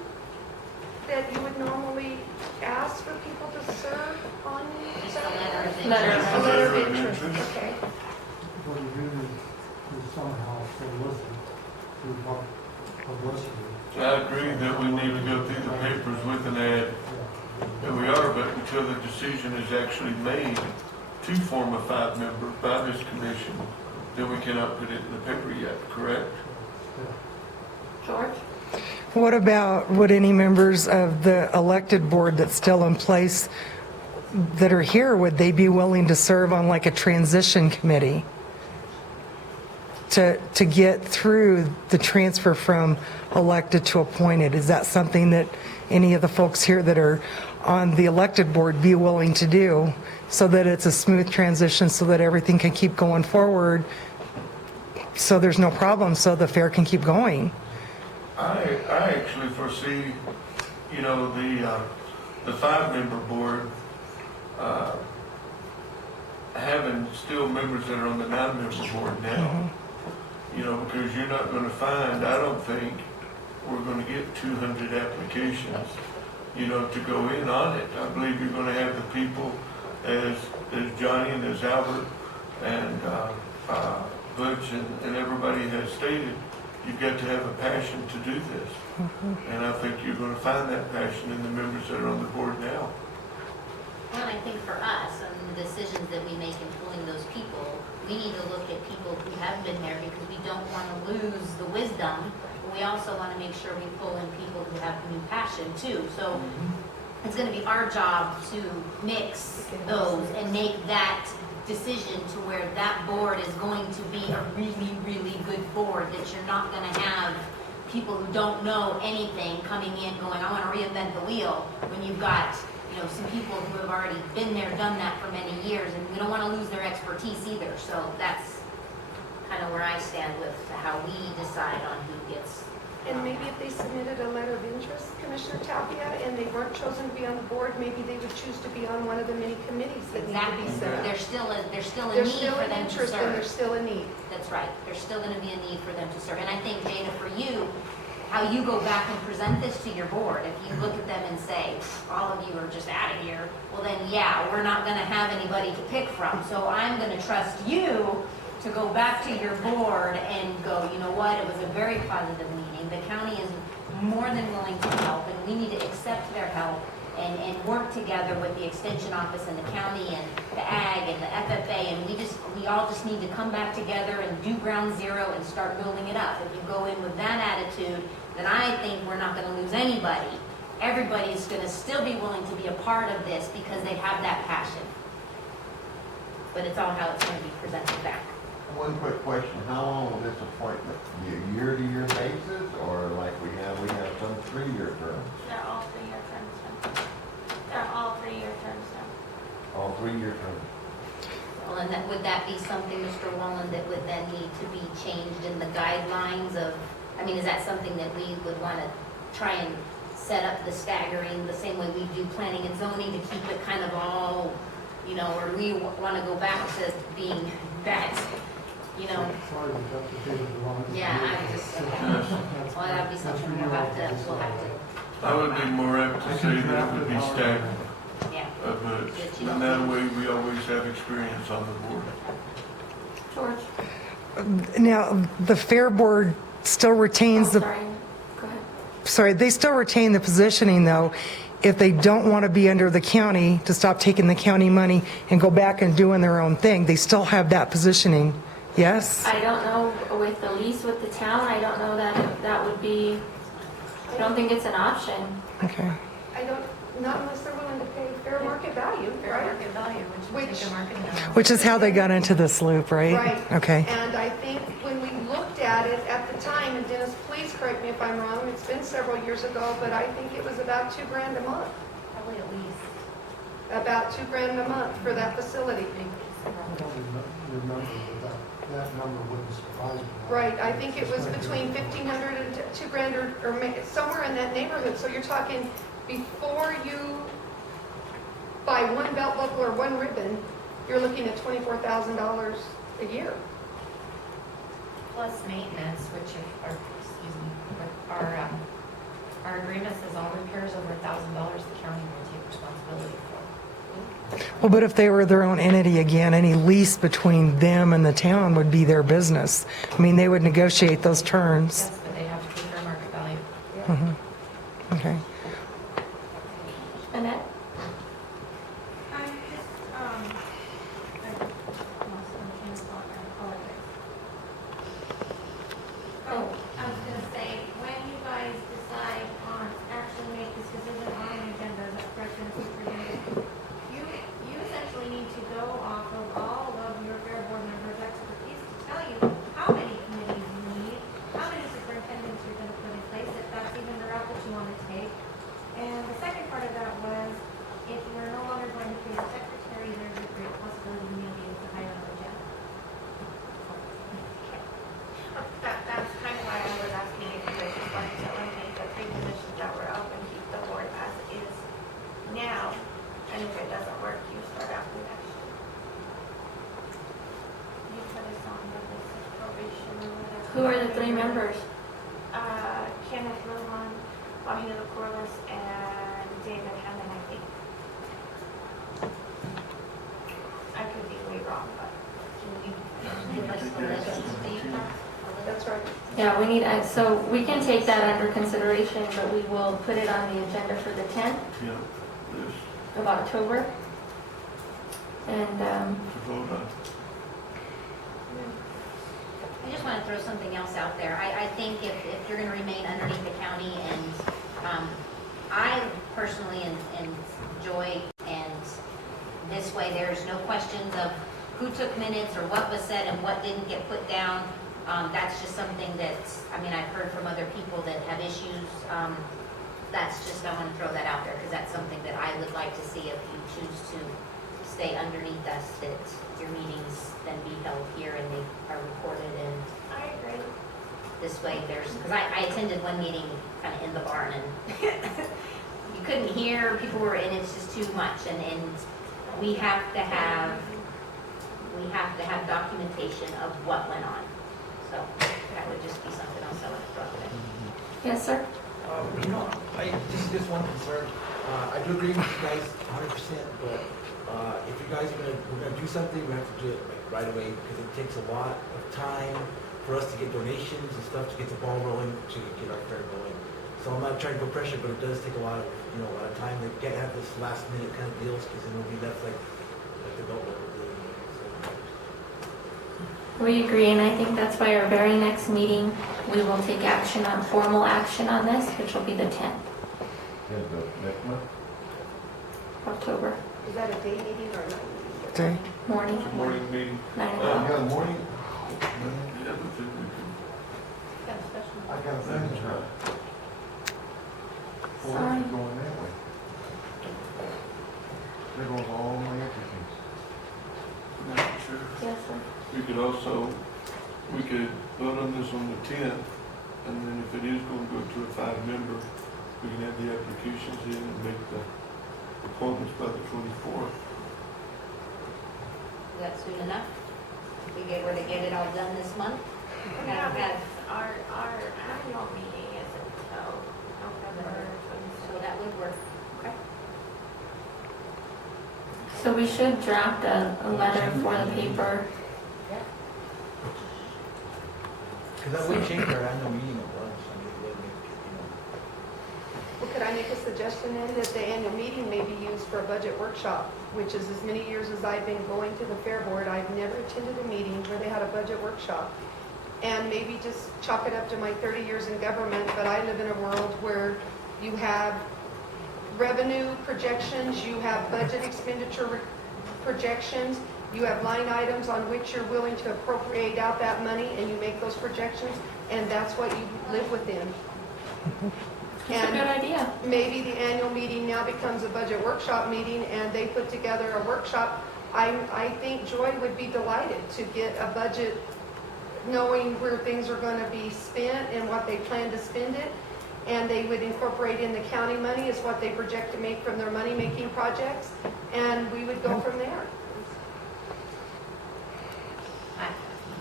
that you would normally ask for people to serve on? Just a letter of interest. Letter. Just A letter of interest. interest, okay. What you do is somehow solicit through publicity. I agree that we need to go through the papers with an ad, and we are, but until the decision is actually made to form a 5-member by this commission, then we cannot put it in the paper yet, correct? George? What about, would any members of the elected board that's still in place that are here, would they be willing to serve on like a transition committee to get through the transfer from elected to appointed? Is that something that any of the folks here that are on the elected board be willing to do so that it's a smooth transition, so that everything can keep going forward, so there's no problem, so the fair can keep going? I actually foresee, the 5-member board having still members that are on the 9-member board now. Because you're not going to find, I don't think, we're going to get 200 applications, to go in on it. I believe you're going to have the people as Johnny and as Albert and Butch and everybody has stated. You've got to have a passion to do this. And I think you're going to find that passion in the members that are on the board now. Well, I think for us, and the decisions that we make in pulling those people, we need to look at people who have been there, because we don't want to lose the wisdom, but we also want to make sure we pull in people who have new passion too. So it's going to be our job to mix those and make that decision to where that board is going to be a really, really good board, that you're not going to have people who don't know anything coming in going, I want to reinvent the wheel, when you've got some people who have already been there, done that for many years, and we don't want to lose their expertise either. So that's kind of where I stand with how we decide on who gets. And maybe if they submitted a letter of interest, Commissioner Tapia, and they weren't chosen to be on the board, maybe they would choose to be on one of the many committees that need to be set up. There's still a There's need still for an them to interest and there's serve. still a need. That's right. There's still going to be a need for them to serve. And I think, Jada, for you, how you go back and present this to your board, if you look at them and say, all of you are just out of here, well then, yeah, we're not going to have anybody to pick from. So I'm going to trust you to go back to your board and go, you know what, it was a very positive meeting. The county is more than willing to help, and we need to accept their help and work together with the extension office and the county and the ag and the FFA, and we all just need to come back together and do ground zero and start building it up. If you go in with that attitude, then I think we're not going to lose anybody. Everybody's going to still be willing to be a part of this because they have that passion. But it's all how it's going to be presented back. One quick question, how long will this appointment be, a year-to-year basis, or like we have some 3-year terms? They're all 3-year terms now. They're all 3-year terms now. All 3-year terms? Well, and that, would that be something, Mr. Wallen, that would then need to be changed in the guidelines of, I mean, is that something that we would want to try and set up the staggering the same way we do planning and zoning to keep it kind of all, you know, or we want to go back to being that, you know? Yeah, I just, well, that'd be something we'll have to, I would be more apt to say that it would be staggered. yeah. But in that way, we always have experience on the board. George? Now, the Fair Board still retains the, Sorry, go ahead. sorry, they still retain the positioning, though, if they don't want to be under the county, to stop taking the county money and go back and doing their own thing. They still have that positioning, yes? I don't know with the lease with the town, I don't know that that would be, I don't think it's an option. Okay. I don't, not unless they're willing to pay fair market value, Fair right? market value, which would take a market value. Which is how they got into this loop, right? Right. Okay. And I think when we looked at it at the time, and Dennis, please correct me if I'm wrong, it's been several years ago, but I think it was about $2,000 a month. Probably at least. About $2,000 a month for that facility. I don't remember, but that number wouldn't surprise me. Right, I think it was between $1,500 and $2,000 or somewhere in that neighborhood. So you're talking before you buy one belt buckle or one ribbon, you're looking at $24,000 a year. Plus maintenance, which are, excuse me, our agreement says all repairs over $1,000, the county will take responsibility for. Well, but if they were their own entity again, any lease between them and the town would be their business. I mean, they would negotiate those terms. Yes, but they have to pay fair market value. Mhm. Okay. Annette? I'm just, I lost my train of thought, I apologize. Oh, I was gonna say, when you guys decide on actually make this decision on an agenda, is that correct, in the superintendent? You essentially need to go off of all of your fair board members' expertise to tell you how many committees you need, how many superintendents you're gonna put in place, if that's even the route that you wanna take. And the second part of that was, if you're no longer going to pay the secretary, there's a great possibility you may be able to hire another agenda. That's kind of why I was asking if you guys just wanted to eliminate the 3 positions that were up and keep the board as is now. And if it doesn't work, you start out with action. You put us on the list of probation or whatever. Who are the 3 members? Kenneth Rohan, Wahina Corliss, and David Hammond, I think. I could be way wrong, but Can you give us the list, Steve? That's right. Yeah, we need, so we can take that under consideration, but we will put it on the agenda for the 10th Yeah, this, of October. And, to vote on. I just want to throw something else out there. I think if you're going to remain underneath the county, and I personally enjoy, and this way there's no questions of who took minutes or what was said and what didn't get put down. That's just something that, I mean, I've heard from other people that have issues. That's just, I want to throw that out there because that's something that I would like to see if you choose to stay underneath us, that your meetings then be held here and they are recorded, and I agree. this way there's, because I attended one meeting kind of in the barn and you couldn't hear, people were, and it's just too much, and we have to have documentation of what went on. So that would just be something else I would throw in. yes, sir? This is just one concern. I do agree with you guys 100%, but if you guys we're gonna do something, we have to do it like right away, because it takes a lot of time for us to get donations and stuff to get the ball rolling, to get our fair going. So I'm not trying to put pressure, but it does take a lot of time. They can't have this last minute kind of deals, because then we'll be left like the belt buckle deal. We agree, and I think that's why our very next meeting, we will take formal action on this, which will be the 10th Yeah, the next month? October, Is that a day meeting or a night meeting? Okay. morning, Morning meeting. 9 Yeah, o'clock. the morning, The other thing we can, Got a special. I got a friend that's right. Sorry. going that way. There goes all my entities. Madam Chair. Yes, sir. We could also, we could vote on this on the 10th, and then if it is going to go to a 5-member, we can have the applications in and make the appointments by the 24th. Is that soon enough? If we were to get it all done this month? Yeah, but our annual meeting isn't until November 26th. So that would work. Okay. So we should draft a letter for the paper. Because that would change our annual meeting at once. I mean, it would make, Well, could I make a suggestion then that the annual meeting may be used for a budget workshop, which is as many years as I've been going to the Fair Board, I've never attended a meeting where they had a budget workshop. And maybe just chalk it up to my 30 years in government, but I live in a world where you have revenue projections, you have budget expenditure projections, you have line items on which you're willing to appropriate out that money, and you make those projections, and that's what you live within. It's a good idea. Maybe the annual meeting now becomes a budget workshop meeting, and they put together a workshop. I think Joy would be delighted to get a budget, knowing where things are going to be spent and what they plan to spend it, and they would incorporate in the county money as what they project to make from their money-making projects, and we would go from there.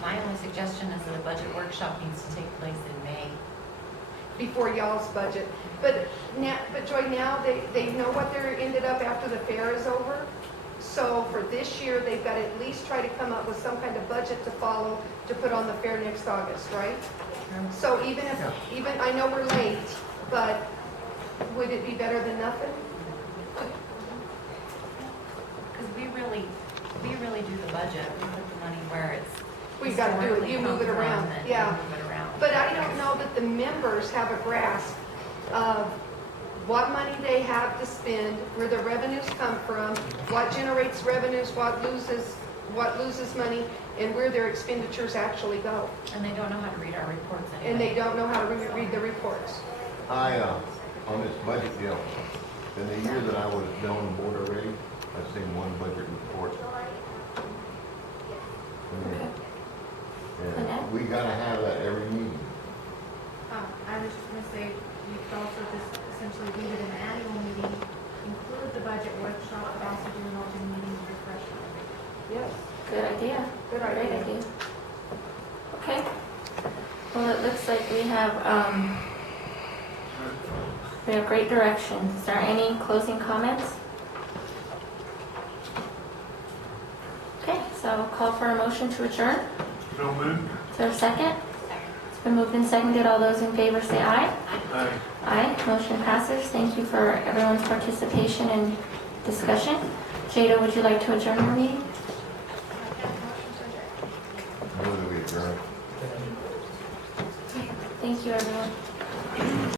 My only suggestion is that a budget workshop needs to take place in May. Before y'all's budget. But Joy, now they know what they're ended up after the fair is over. So for this year, they've got to at least try to come up with some kind of budget to follow to put on the fair next August, right? So even I know we're late, but would it be better than nothing? Because we really do the budget, we put the money where it's. We got to do it, you move it around, yeah. Move it around. But I don't know that the members have a grasp of what money they have to spend, where the revenues come from, what generates revenues, what loses money, and where their expenditures actually go. And they don't know how to read our reports anyway. And they don't know how to read the reports. On this budget deal, in the year that I was been on the board already, I've seen one budget report. And we gotta have that every meeting. I was just gonna say, you could also just essentially leave it in the annual meeting, include the budget workshop, but also do an open meeting refreshment. Yes, Good idea. good Great idea. idea. Okay. Well, it looks like we have great direction. Is there any closing comments? Okay, so I'll call for a motion to adjourn. So moved. Is there a second? It's been moved and seconded. All those in favor say aye. Aye. Aye. Motion passes. Thank you for everyone's participation and discussion. Jada, would you like to adjourn your meeting? Move that we adjourn. Thank you, everyone.